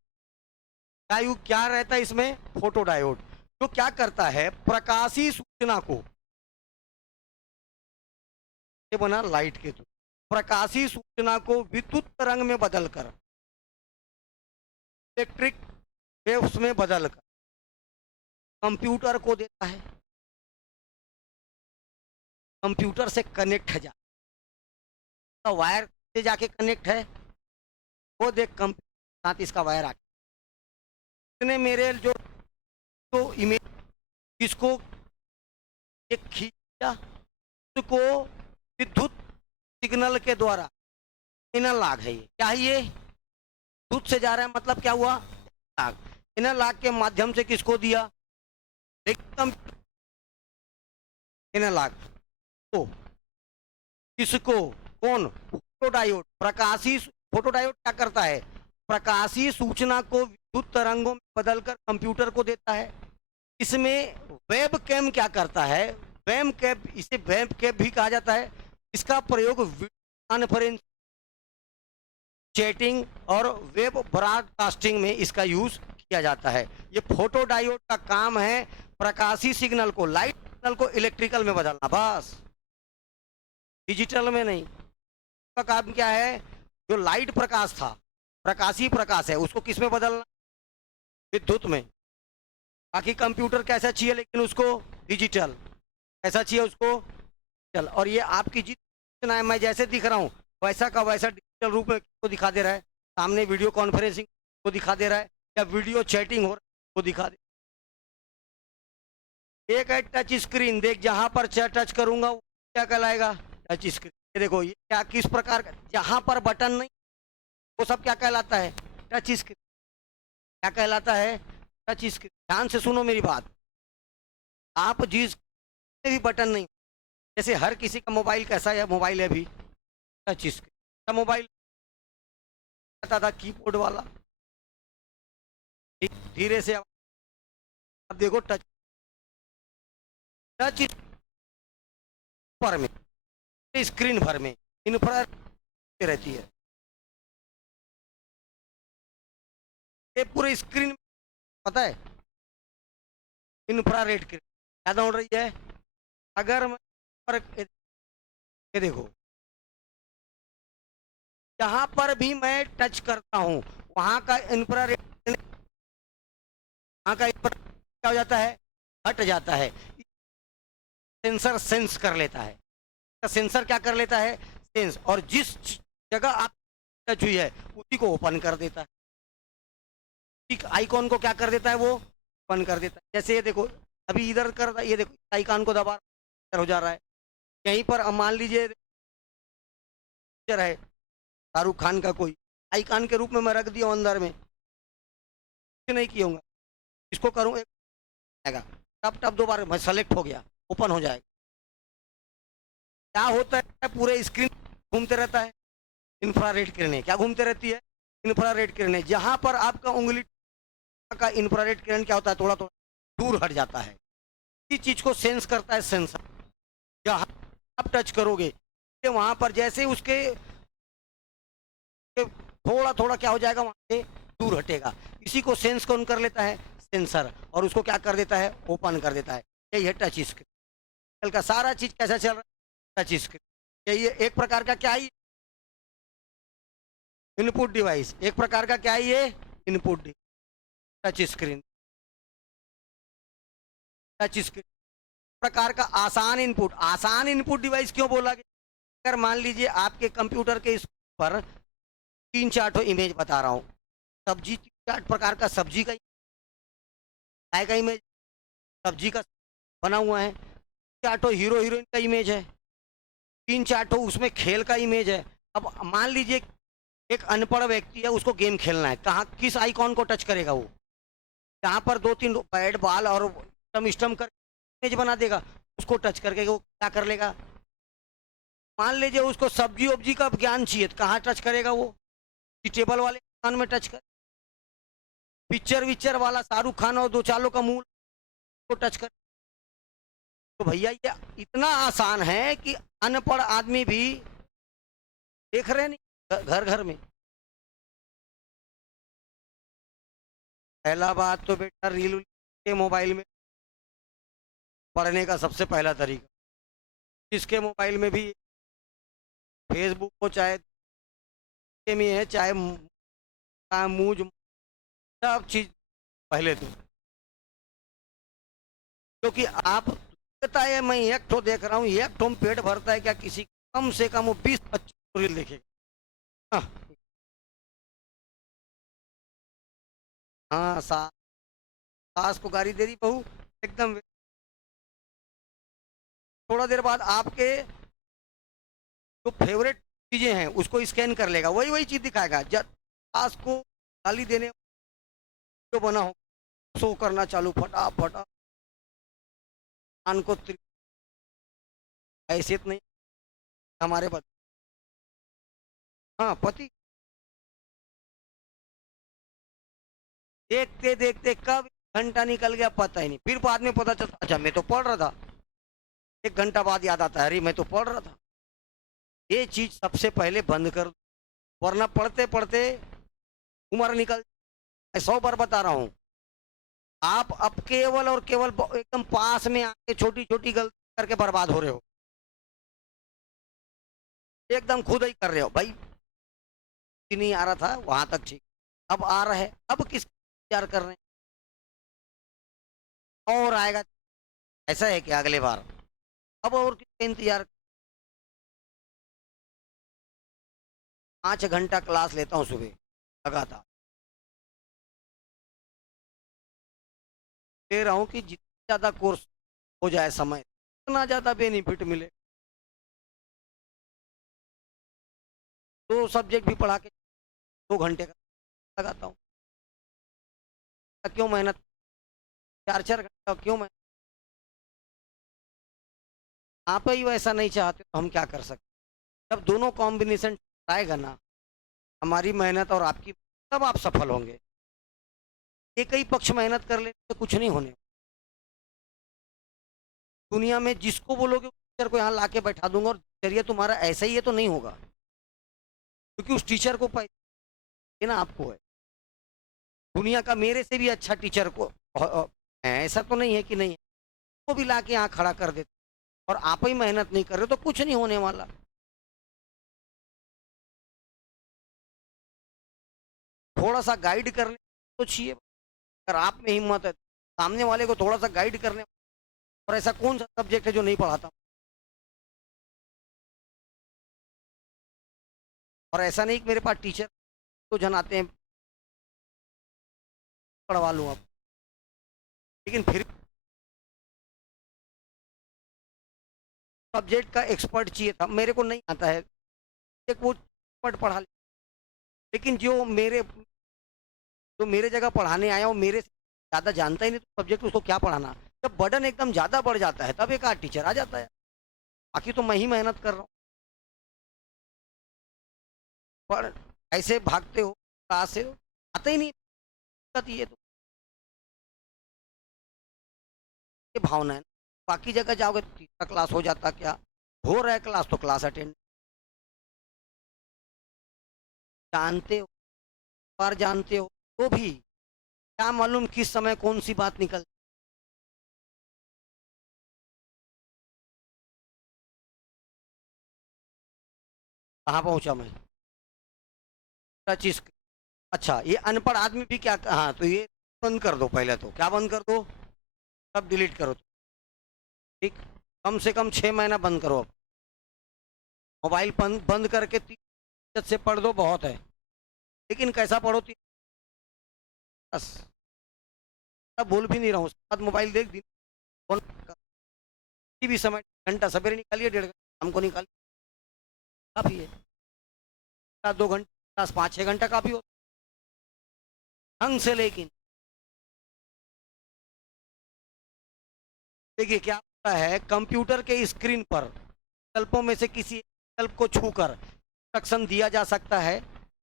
डायोड क्या रहता है इसमें? फोटो डायोड, जो क्या करता है? प्रकाशीय सूचना को, ये बना लाइट के थ्रू, प्रकाशीय सूचना को विद्युत तरंग में बदलकर, इलेक्ट्रिक वेव्स में बदलकर कंप्यूटर को देता है। कंप्यूटर से कनेक्ट है, जा वायर से जाके कनेक्ट है, वो देख कंप्यूटर साथ इसका वायर आके इसने मेरे जो तो इमेज इसको एक खींचा, उसको विद्युत सिग्नल के द्वारा, इनर लाग है ये, क्या है ये? विद्युत से जा रहा है, मतलब क्या हुआ? लाग। इनर लाग के माध्यम से किसको दिया? एकदम इनर लाग तो किसको? कौन? फोटोडायोड। प्रकाशीय फोटोडायोड क्या करता है? प्रकाशीय सूचना को विद्युत तरंगों में बदलकर कंप्यूटर को देता है। इसमें वेब कैम क्या करता है? वेब कैम, इसे वेब कैम भी कहा जाता है। इसका प्रयोग कॉन्फ्रेंस, चैटिंग और वेब ब्रॉडकास्टिंग में इसका यूज किया जाता है। ये फोटो डायोड का काम है प्रकाशीय सिग्नल को, लाइट सिग्नल को इलेक्ट्रिकल में बदलना, बस, डिजिटल में नहीं। का काम क्या है? जो लाइट प्रकाश था, प्रकाशीय प्रकाश है, उसको किस में बदलना? विद्युत में। बाकी कंप्यूटर कैसा चाहिए लेकिन उसको? डिजिटल। ऐसा चाहिए उसको डिजिटल। और ये आपकी जितना है, मैं जैसे दिख रहा हूँ वैसा का वैसा डिजिटल रूप में को दिखा दे रहा है। सामने वीडियो कॉन्फ्रेंसिंग को दिखा दे रहा है, या वीडियो चैटिंग हो रहा है वो दिखा दे। एक है टच स्क्रीन, देख जहां पर टच करूंगा वो क्या कहलाएगा? Touch screen. ये देखो ये क्या, किस प्रकार का, जहां पर बटन नहीं वो सब क्या कहलाता है? Touch screen. क्या कहलाता है? Touch screen. ध्यान से सुनो मेरी बात, आप जिस भी बटन नहीं, जैसे हर किसी का मोबाइल कैसा है? मोबाइल है अभी टच स्क्रीन। मोबाइल आता था कीबोर्ड वाला, धीरे से अब देखो टच, टच पर में, स्क्रीन भर में इंफ्रारेड रहती है, ये पूरे स्क्रीन, पता है इंफ्रारेड किरण क्या दौड़ रही है? अगर मैं पर ये देखो, जहां पर भी मैं टच करता हूं वहां का इंफ्रारेड, वहां का क्या हो जाता है? हट जाता है। सेंसर सेंस कर लेता है, सेंसर क्या कर लेता है? सेंस, और जिस जगह आप टच हुई है उसी को ओपन कर देता है, आइकॉन को क्या कर देता है? वो ओपन कर देता है। जैसे ये देखो अभी इधर कर रहा है, ये देखो आइकॉन को दबा हो जा रहा है। यहीं पर अब मान लीजिए है शाहरुख खान का कोई आइकॉन के रूप में मैं रख दिया अंदर में, नहीं किया हूँ, इसको करूँ एक टप टप 2 बार मैं सेलेक्ट हो गया, ओपन हो जाएगा। क्या होता है? पूरे स्क्रीन घूमते रहता है इंफ्रारेड किरणें। क्या घूमते रहती है? इंफ्रारेड किरण है, जहां पर आपका उंगली का इंफ्रारेड किरण क्या होता है, थोड़ा थोड़ा दूर हट जाता है। इस चीज को सेंस करता है सेंसर। जहां आप टच करोगे वहां पर जैसे उसके थोड़ा थोड़ा क्या हो जाएगा, वहां से दूर हटेगा। इसी को सेंस कौन कर लेता है, सेंसर, और उसको क्या कर देता है, ओपन कर देता है। यही है टच स्क्रीन का सारा चीज कैसा चल रहा है, टच स्क्रीन। यही एक प्रकार का क्या है, इनपुट डिवाइस। एक प्रकार का क्या है ये, input touch screen. Touch screen प्रकार का आसान इनपुट डिवाइस क्यों बोला गया? अगर मान लीजिए आपके कंप्यूटर के इस पर 3-4 इमेज बता रहा हूँ, सब्जी 3-4 प्रकार का सब्जी का गाय का इमेज, सब्जी का बना हुआ है, 4 हीरो हीरोइन का इमेज है, 3-4 उसमें खेल का इमेज है। अब मान लीजिए एक अनपढ़ व्यक्ति है, उसको गेम खेलना है, कहाँ किस आइकॉन को टच करेगा वो, जहाँ पर 2-3 बैट बॉल और स्टम्प कर इमेज बना देगा, उसको टच करके वो क्या कर लेगा। मान लीजिए उसको सब्जी वब्जी का ज्ञान चाहिए, तो कहाँ टच करेगा वो, टेबल वाले आइकॉन में टच कर। पिक्चर विक्चर वाला शाहरुख खान और 2 चालों का मुंह को टच कर। तो भैया ये इतना आसान है कि अनपढ़ आदमी भी देख रहे नहीं घर घर में। पहला बात तो बेटा रील के मोबाइल में पढ़ने का सबसे पहला तरीका, जिसके मोबाइल में भी फेसबुक को चाहे में है, चाहे मूज, सब चीज पहले तो, क्योंकि आप पता है मैं एक ठो देख रहा हूँ, एक ठो पेट भरता है क्या किसी, कम से कम वो 20-25 रील देखेगा। हाँ सास को गाली दे दी बहू, एकदम थोड़ा देर बाद आपके जो फेवरेट चीजें हैं उसको स्कैन कर लेगा, वही वही चीज दिखाएगा। जब सास को गाली देने जो बना हो, शो करना चालू फटाफट, कान को हैसियत नहीं हमारे पति। हाँ पति देखते देखते कब घंटा निकल गया पता ही नहीं, फिर बाद में पता चलता अच्छा मैं तो पढ़ रहा था, 1 घंटा बाद याद आता है अरे मैं तो पढ़ रहा था। ये चीज सबसे पहले बंद कर, वरना पढ़ते पढ़ते उम्र निकल। मैं 100 बार बता रहा हूँ, आप अब केवल और केवल एकदम पास में आके छोटी छोटी गलती करके बर्बाद हो रहे हो, एकदम खुद ही कर रहे हो। भाई नहीं आ रहा था वहां तक ठीक, अब आ रहा है, अब किस इंतजार कर रहे हैं, और आएगा ऐसा है कि अगले बार, अब और किसका इंतजार। 5 घंटा क्लास लेता हूँ सुबह लगातार, दे रहा हूँ कि जितना ज्यादा कोर्स हो जाए समय, उतना ज्यादा बेनिफिट मिले। 2 सब्जेक्ट भी पढ़ा के 2 घंटे का लगाता हूँ, क्यों मेहनत, 4-4 घंटा क्यों मेहनत। आप ही वैसा नहीं चाहते तो हम क्या कर सकते। जब दोनों कॉम्बिनेशन आएगा ना, हमारी मेहनत और आपकी, तब आप सफल होंगे। एक ही पक्ष मेहनत कर लेने से कुछ नहीं होने। दुनिया में जिसको बोलोगे टीचर को यहाँ ला के बैठा दूंगा और चलिए तुम्हारा ऐसा ही है, तो नहीं होगा, क्योंकि उस टीचर को ये ना आपको है। दुनिया का मेरे से भी अच्छा टीचर को ऐसा तो नहीं है कि नहीं है, वो भी ला के यहाँ खड़ा कर देते, और आप ही मेहनत नहीं कर रहे तो कुछ नहीं होने वाला। थोड़ा सा गाइड करने तो चाहिए, अगर आप में हिम्मत है सामने वाले को थोड़ा सा गाइड करने। और ऐसा कौन सा सब्जेक्ट है जो नहीं पढ़ाता, और ऐसा नहीं कि मेरे पास टीचर तो जन आते हैं पढ़वा लूँ अब, लेकिन फिर सब्जेक्ट का एक्सपर्ट चाहिए था, मेरे को नहीं आता है, एक वो एक्सपर्ट पढ़ा ले। लेकिन जो मेरे जगह पढ़ाने आया वो मेरे से ज़्यादा जानता ही नहीं तो सब्जेक्ट उसको क्या पढ़ाना। जब बर्डन एकदम ज़्यादा बढ़ जाता है तब एक आध टीचर आ जाता है, बाकी तो मैं ही मेहनत कर रहा हूँ। पर ऐसे भागते हो क्लास से आते ही नहीं, दिक्कत ये तो ये भावना है। बाकी जगह जाओगे तो तीसरा क्लास हो जाता, क्या हो रहा है क्लास तो क्लास अटेंड जानते हो, बार जानते हो तो भी क्या मालूम किस समय कौन सी बात निकल। कहाँ पहुंचा मैं? Touch screen. अच्छा, ये अनपढ़ आदमी भी क्या, हाँ तो ये बंद कर दो पहले, तो क्या बंद कर दो, तब डिलीट करो, ठीक। कम से कम 6 महीना बंद करो अब। मोबाइल बंद बंद करके 30 से पढ़ दो, बहुत है। लेकिन कैसा पढ़ो, बस अब बोल भी नहीं रहा हूँ, उसके बाद मोबाइल देख दिन फोन किसी भी समय, घंटा सवेरे निकालिए, 1.5 घंटा शाम को निकालिए, काफ़ी है। 2 घंटे 5-6 घंटा काफ़ी हो ढंग से। लेकिन देखिए क्या होता है, कंप्यूटर के स्क्रीन पर विकल्पों में से किसी विकल्प को छूकर इंस्ट्रक्शन दिया जा सकता है,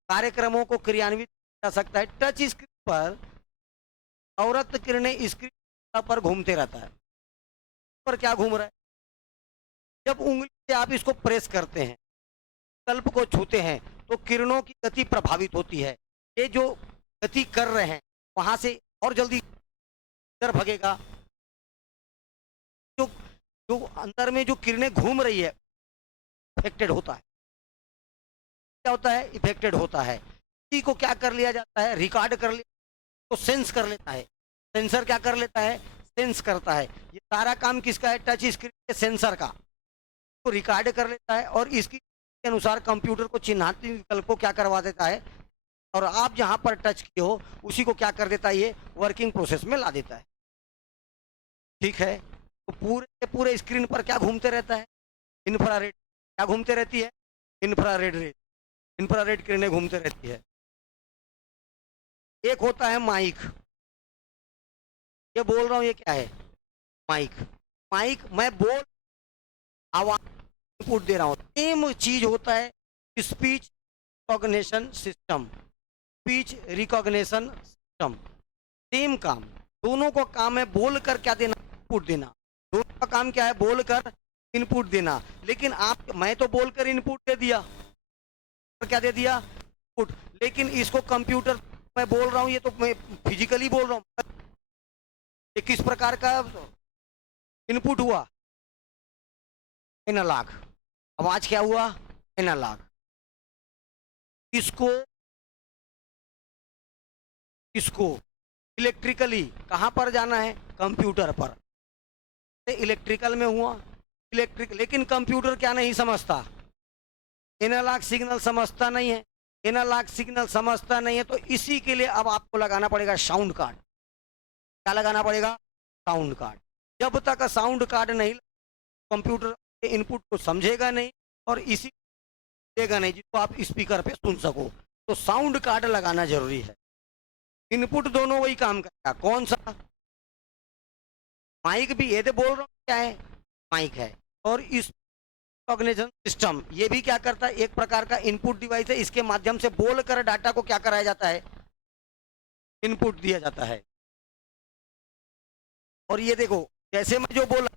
कार्यक्रमों को क्रियान्वित किया जा सकता है। टच स्क्रीन पर औरत किरणें स्क्रीन पर घूमते रहता है, पर क्या घूम रहा है, जब उंगली से आप इसको प्रेस करते हैं, विकल्प को छूते हैं, तो किरणों की गति प्रभावित होती है। ये जो गति कर रहे हैं वहां से और जल्दी इधर भगेगा, जो जो अंदर में जो किरणें घूम रही है इफेक्टेड होता है। क्या होता है, इफेक्टेड होता है। इसी को क्या कर लिया जाता है, रिकॉर्ड कर लिया, तो सेंस कर लेता है। सेंसर क्या कर लेता है, सेंस करता है। ये सारा काम किसका है, टच स्क्रीन के सेंसर का, तो रिकॉर्ड कर लेता है और इसकी के अनुसार कंप्यूटर को चिन्हांकित विकल्प को क्या करवा देता है, और आप जहां पर टच किए हो उसी को क्या कर देता है, ये वर्किंग प्रोसेस में ला देता है। ठीक है, तो पूरे के पूरे स्क्रीन पर क्या घूमते रहता है, इंफ्रारेड। क्या घूमते रहती है, इंफ्रारेड रेज, इंफ्रारेड किरणें घूमते रहती है। एक होता है माइक, ये बोल रहा हूँ, ये क्या है, माइक। माइक मैं बोल आवाज इनपुट दे रहा हूँ, सेम चीज होता है speech recognition system, speech recognition system, same काम। दोनों को काम है बोल कर क्या देना, इनपुट देना। दोनों का काम क्या है, बोल कर इनपुट देना। लेकिन आप, मैं तो बोलकर इनपुट दे दिया, और क्या दे दिया, इनपुट। लेकिन इसको कंप्यूटर, मैं बोल रहा हूँ ये तो मैं फिजिकली बोल रहा हूँ, ये किस प्रकार का इनपुट हुआ, एनालॉग। आवाज क्या हुआ, एनालॉग। इसको इसको इलेक्ट्रिकली कहां पर जाना है, कंप्यूटर पर। इलेक्ट्रिकल में हुआ, इलेक्ट्रिक। लेकिन कंप्यूटर क्या नहीं समझता, एनालॉग सिग्नल समझता नहीं है। एनालॉग सिग्नल समझता नहीं है, तो इसी के लिए अब आपको लगाना पड़ेगा साउंड कार्ड। क्या लगाना पड़ेगा, साउंड कार्ड। जब तक साउंड कार्ड नहीं, कंप्यूटर के इनपुट को समझेगा नहीं और इसी देगा नहीं जिसको आप स्पीकर पे सुन सको। तो साउंड कार्ड लगाना जरूरी है। इनपुट दोनों वही काम करेगा, कौन सा, माइक भी, ये तो बोल रहा हूँ क्या है, माइक है। और इस कॉग्निशन सिस्टम ये भी क्या करता है, एक प्रकार का इनपुट डिवाइस है। इसके माध्यम से बोलकर डाटा को क्या कराया जाता है, इनपुट दिया जाता है। और ये देखो, जैसे मैं जो बोला,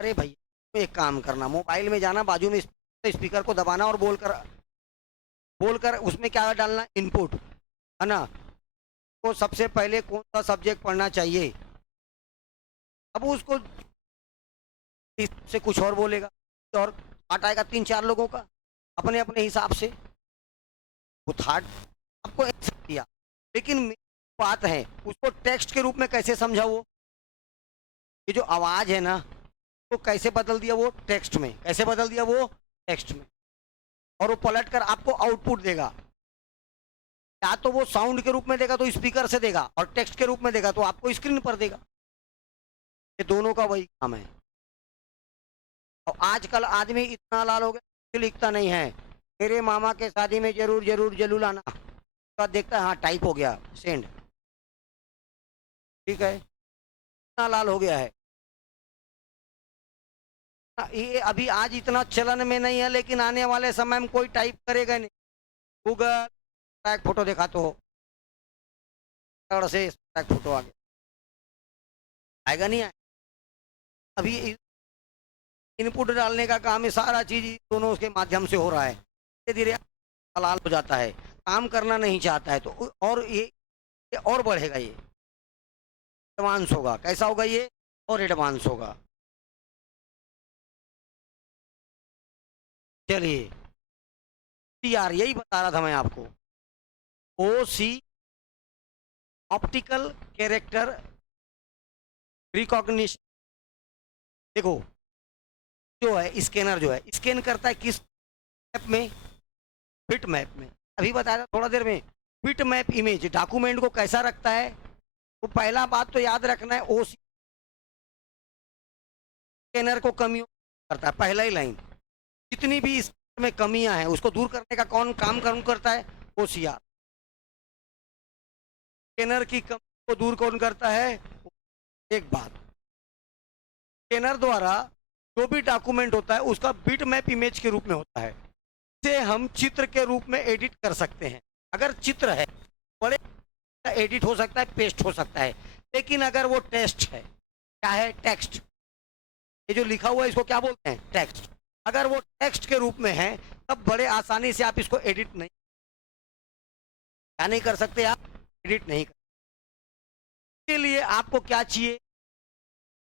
अरे भैया एक काम करना, मोबाइल में जाना, बाजू में स्पीकर को दबाना और बोलकर बोलकर उसमें क्या डालना, इनपुट, है ना। तो सबसे पहले कौन सा सब्जेक्ट पढ़ना चाहिए, अब उसको से कुछ और बोलेगा, और हटाएगा 3-4 लोगों का अपने अपने हिसाब से, वो थार्ड आपको दिया। लेकिन मेरी बात है, उसको टेक्स्ट के रूप में कैसे समझा, वो ये जो आवाज है ना, तो कैसे बदल दिया वो टेक्स्ट में, कैसे बदल दिया वो टेक्स्ट में। और वो पलट कर आपको आउटपुट देगा, या तो वो साउंड के रूप में देगा तो स्पीकर से देगा, और टेक्स्ट के रूप में देगा तो आपको स्क्रीन पर देगा। ये दोनों का वही काम है। और आजकल आदमी इतना लाल हो गया, लिखता नहीं है, मेरे मामा के शादी में जरूर जरूर जरूर आना, तो देखता है हाँ टाइप हो गया, सेंड, ठीक है, इतना लाल हो गया है। ये अभी आज इतना चलन में नहीं है, लेकिन आने वाले समय में कोई टाइप करेगा नहीं, गूगल स्टैक फोटो देखा तो से स्टैक फोटो आ गया, आएगा नहीं आएगा। अभी इनपुट डालने का काम है, सारा चीज दोनों उसके माध्यम से हो रहा है, धीरे धीरे हलाल हो जाता है। काम करना नहीं चाहता है तो और ये और बढ़ेगा, ये एडवांस होगा। कैसा होगा ये? और एडवांस होगा। चलिए, यार यही बता रहा था मैं आपको। ओ सी, ऑप्टिकल कैरेक्टर रिकॉग्निशन। देखो, जो है स्कैनर, जो है स्कैन करता है किस मैप में? बिट मैप में। अभी बताया था थोड़ा देर में, बिट मैप इमेज डॉक्यूमेंट को कैसा रखता है। तो पहला बात तो याद रखना है, ओ स्कैनर को कमी करता है, पहला ही लाइन। जितनी भी इसमें कमियां हैं उसको दूर करने का कौन काम करता है? ओसीआर। स्कैनर की कमी को दूर कौन करता है? एक बात, स्कैनर द्वारा जो भी डॉक्यूमेंट होता है उसका बिट मैप इमेज के रूप में होता है। इसे हम चित्र के रूप में एडिट कर सकते हैं। अगर चित्र है, बड़े एडिट हो सकता है, पेस्ट हो सकता है। लेकिन अगर वो टेक्स्ट है, क्या है? टेक्स्ट। ये जो लिखा हुआ है इसको क्या बोलते हैं? टेक्स्ट। अगर वो टेक्स्ट के रूप में है तब बड़े आसानी से आप इसको एडिट नहीं, क्या नहीं कर सकते? आप एडिट नहीं कर। इसके लिए आपको क्या चाहिए?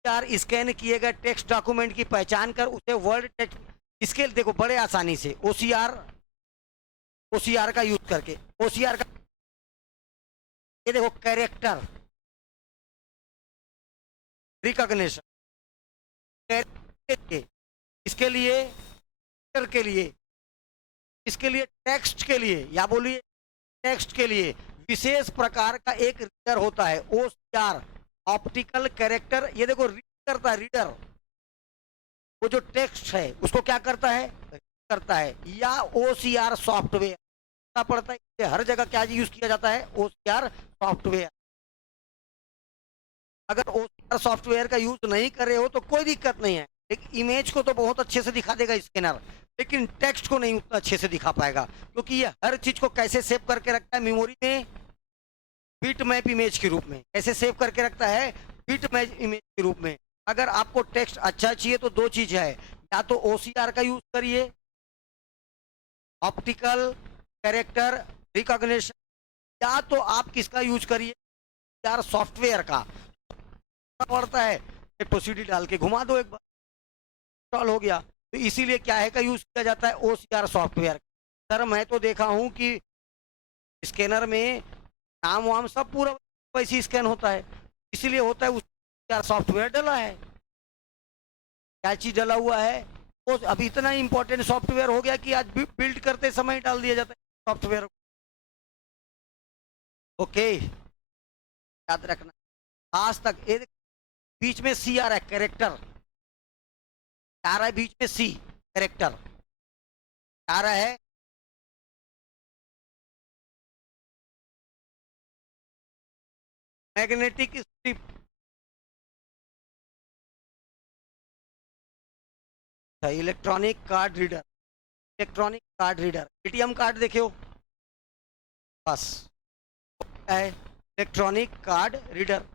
यार स्कैन किए गए टेक्स्ट डॉक्यूमेंट की पहचान कर उसे वर्ड टेक्स्ट, इसके देखो बड़े आसानी से ओसीआर का यूज करके, ओसीआर का ये देखो कैरेक्टर रिकॉग्निशन, इसके लिए के लिए, इसके लिए टेक्स्ट के लिए, या बोलिए टेक्स्ट के लिए विशेष प्रकार का एक रीडर होता है, ओसीआर, ऑप्टिकल कैरेक्टर। ये देखो रीड करता है, रीडर। वो जो टेक्स्ट है उसको क्या करता है? करता है। या ओसीआर सॉफ्टवेयर पड़ता है, हर जगह क्या यूज किया जाता है? OCR software. अगर ओसीआर सॉफ्टवेयर का यूज नहीं कर रहे हो तो कोई दिक्कत नहीं है। एक इमेज को तो बहुत अच्छे से दिखा देगा स्कैनर, लेकिन टेक्स्ट को नहीं उतना अच्छे से दिखा पाएगा, क्योंकि ये हर चीज को कैसे सेव करके रखता है? मेमोरी में बिट मैप इमेज के रूप में। कैसे सेव करके रखता है? बिट मैप इमेज के रूप में। अगर आपको टेक्स्ट अच्छा चाहिए तो दो चीज है, या तो ओसीआर का यूज करिए, ऑप्टिकल कैरेक्टर रिकॉग्निशन, या तो आप किसका यूज करिए? यार सॉफ्टवेयर का पड़ता है, एक तो सीडी डाल के घुमा दो, एक बार इंस्टॉल हो गया। तो इसीलिए क्या है का यूज किया जाता है? OCR software. सर मैं तो देखा हूं कि स्कैनर में नाम वाम सब पूरा वैसे स्कैन होता है, इसीलिए होता है। उस सॉफ्टवेयर डला है, क्या चीज डला हुआ है? वो अभी इतना इंपॉर्टेंट सॉफ्टवेयर हो गया कि आज बिल्ड करते समय डाल दिया जाता है सॉफ्टवेयर। ओके, याद रखना। आज तक बीच में सी आ रहा है, कैरेक्टर आ रहा है, बीच में सी कैरेक्टर आ रहा है। Magnetic strip, electronic card reader, electronic card reader, ATM card देखे हो बस, है इलेक्ट्रॉनिक कार्ड रीडर।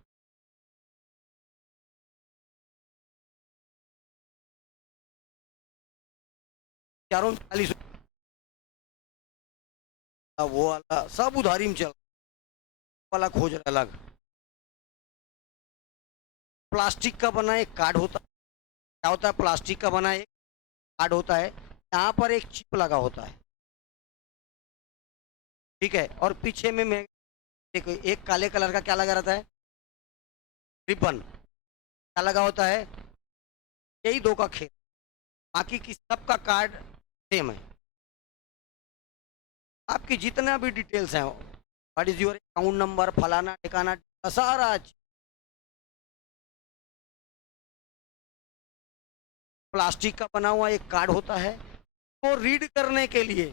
चारों 40 वो वाला सब उधारी में चल वाला खोज रहा अलग। प्लास्टिक का बना एक कार्ड होता है, क्या होता है? प्लास्टिक का बना एक कार्ड होता है, यहाँ पर एक चिप लगा होता है, ठीक है। और पीछे में मैं देखो एक काले कलर का क्या लगा रहता है? रिबन। क्या लगा होता है? यही दो का खेल, बाकी की सब का कार्ड सेम है। आपकी जितना भी डिटेल्स हैं, what is your account number, फलाना ठिकाना, सारा प्लास्टिक का बना हुआ एक कार्ड होता है। तो रीड करने के लिए,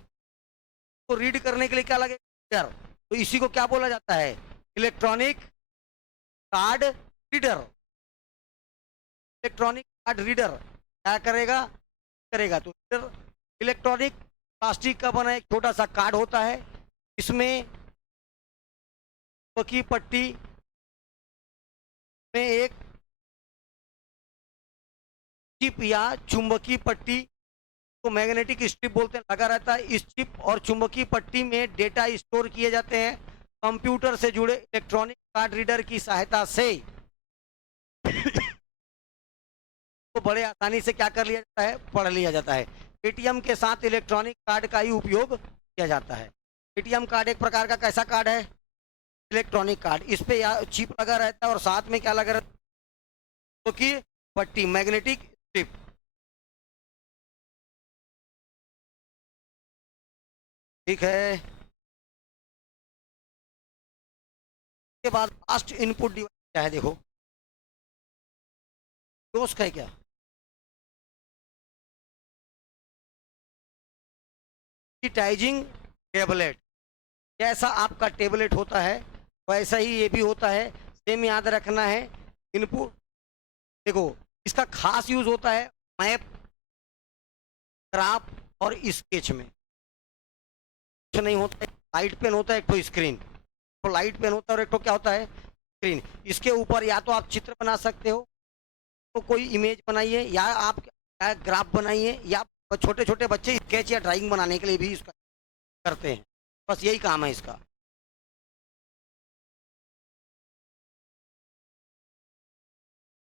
तो रीड करने के लिए क्या लगेगा? तो इसी को क्या बोला जाता है? Electronic card reader. Electronic card reader क्या करेगा? करेगा तो रीडर इलेक्ट्रॉनिक प्लास्टिक का बना एक छोटा सा कार्ड होता है, इसमें चुंबकीय पट्टी में एक चिप या चुंबकीय पट्टी को मैग्नेटिक स्ट्रिप बोलते हैं, लगा रहता है। इस चिप और चुंबकीय पट्टी में डेटा स्टोर किए जाते हैं। कंप्यूटर से जुड़े इलेक्ट्रॉनिक कार्ड रीडर की सहायता से तो बड़े आसानी से क्या कर लिया जाता है, पढ़ लिया जाता है। एटीएम के साथ इलेक्ट्रॉनिक कार्ड का ही उपयोग किया जाता है। एटीएम कार्ड एक प्रकार का कैसा कार्ड है, इलेक्ट्रॉनिक कार्ड। इस पे या चिप लगा रहता है और साथ में क्या लगा रहता है, तो कि पट्टी, मैग्नेटिक स्ट्रिप। ठीक है, के बाद लास्ट इनपुट डिवाइस क्या है, देखो दोस्त का है क्या, डिजिटाइजिंग टेबलेट। जैसा आपका टेबलेट होता है वैसा ही ये भी होता है, सेम याद रखना है। इनपुट देखो, इसका खास यूज होता है मैप, ग्राफ और स्केच में। कुछ नहीं होता है, लाइट पेन होता है एक तो स्क्रीन, तो लाइट पेन होता है और एक तो क्या होता है, स्क्रीन। इसके ऊपर या तो आप चित्र बना सकते हो, तो कोई इमेज बनाइए, या आप ग्राफ बनाइए, या छोटे छोटे बच्चे स्केच या ड्राइंग बनाने के लिए भी इसका करते हैं। बस यही काम है इसका।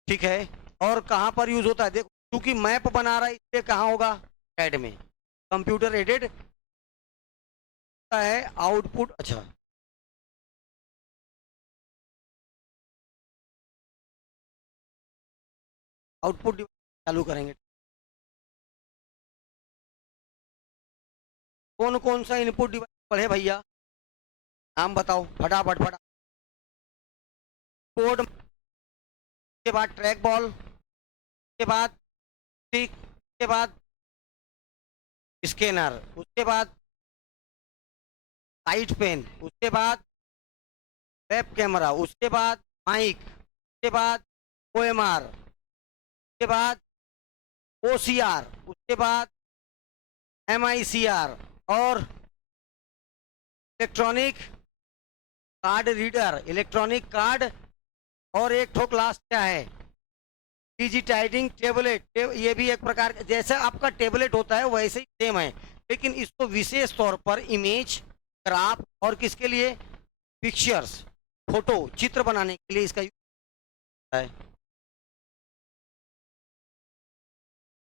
ठीक है, और कहाँ पर यूज होता है, देखो क्योंकि मैप बना रहा है इसलिए कहाँ होगा, कैड में। कंप्यूटर एडेड है आउटपुट। अच्छा, आउटपुट चालू करेंगे। कौन कौन सा इनपुट डिवाइस पढ़े भैया, नाम बताओ फटाफट फटाफट। कोड के बाद ट्रैक बॉल, के बाद स्टिक, के बाद स्कैनर, उसके बाद लाइट पेन, उसके बाद वेब कैमरा, उसके बाद माइक, उसके बाद ओएमआर, उसके बाद ओसीआर, उसके बाद एमआईसीआर और electronic card reader, electronic card. और एक ठो क्लास क्या है, डिजिटाइजिंग टेबलेट। ये भी एक प्रकार, जैसे आपका टेबलेट होता है वैसे ही सेम है, लेकिन इसको विशेष तौर पर इमेज, ग्राफ और किसके लिए, पिक्चर्स, फोटो, चित्र बनाने के लिए इसका यूज है।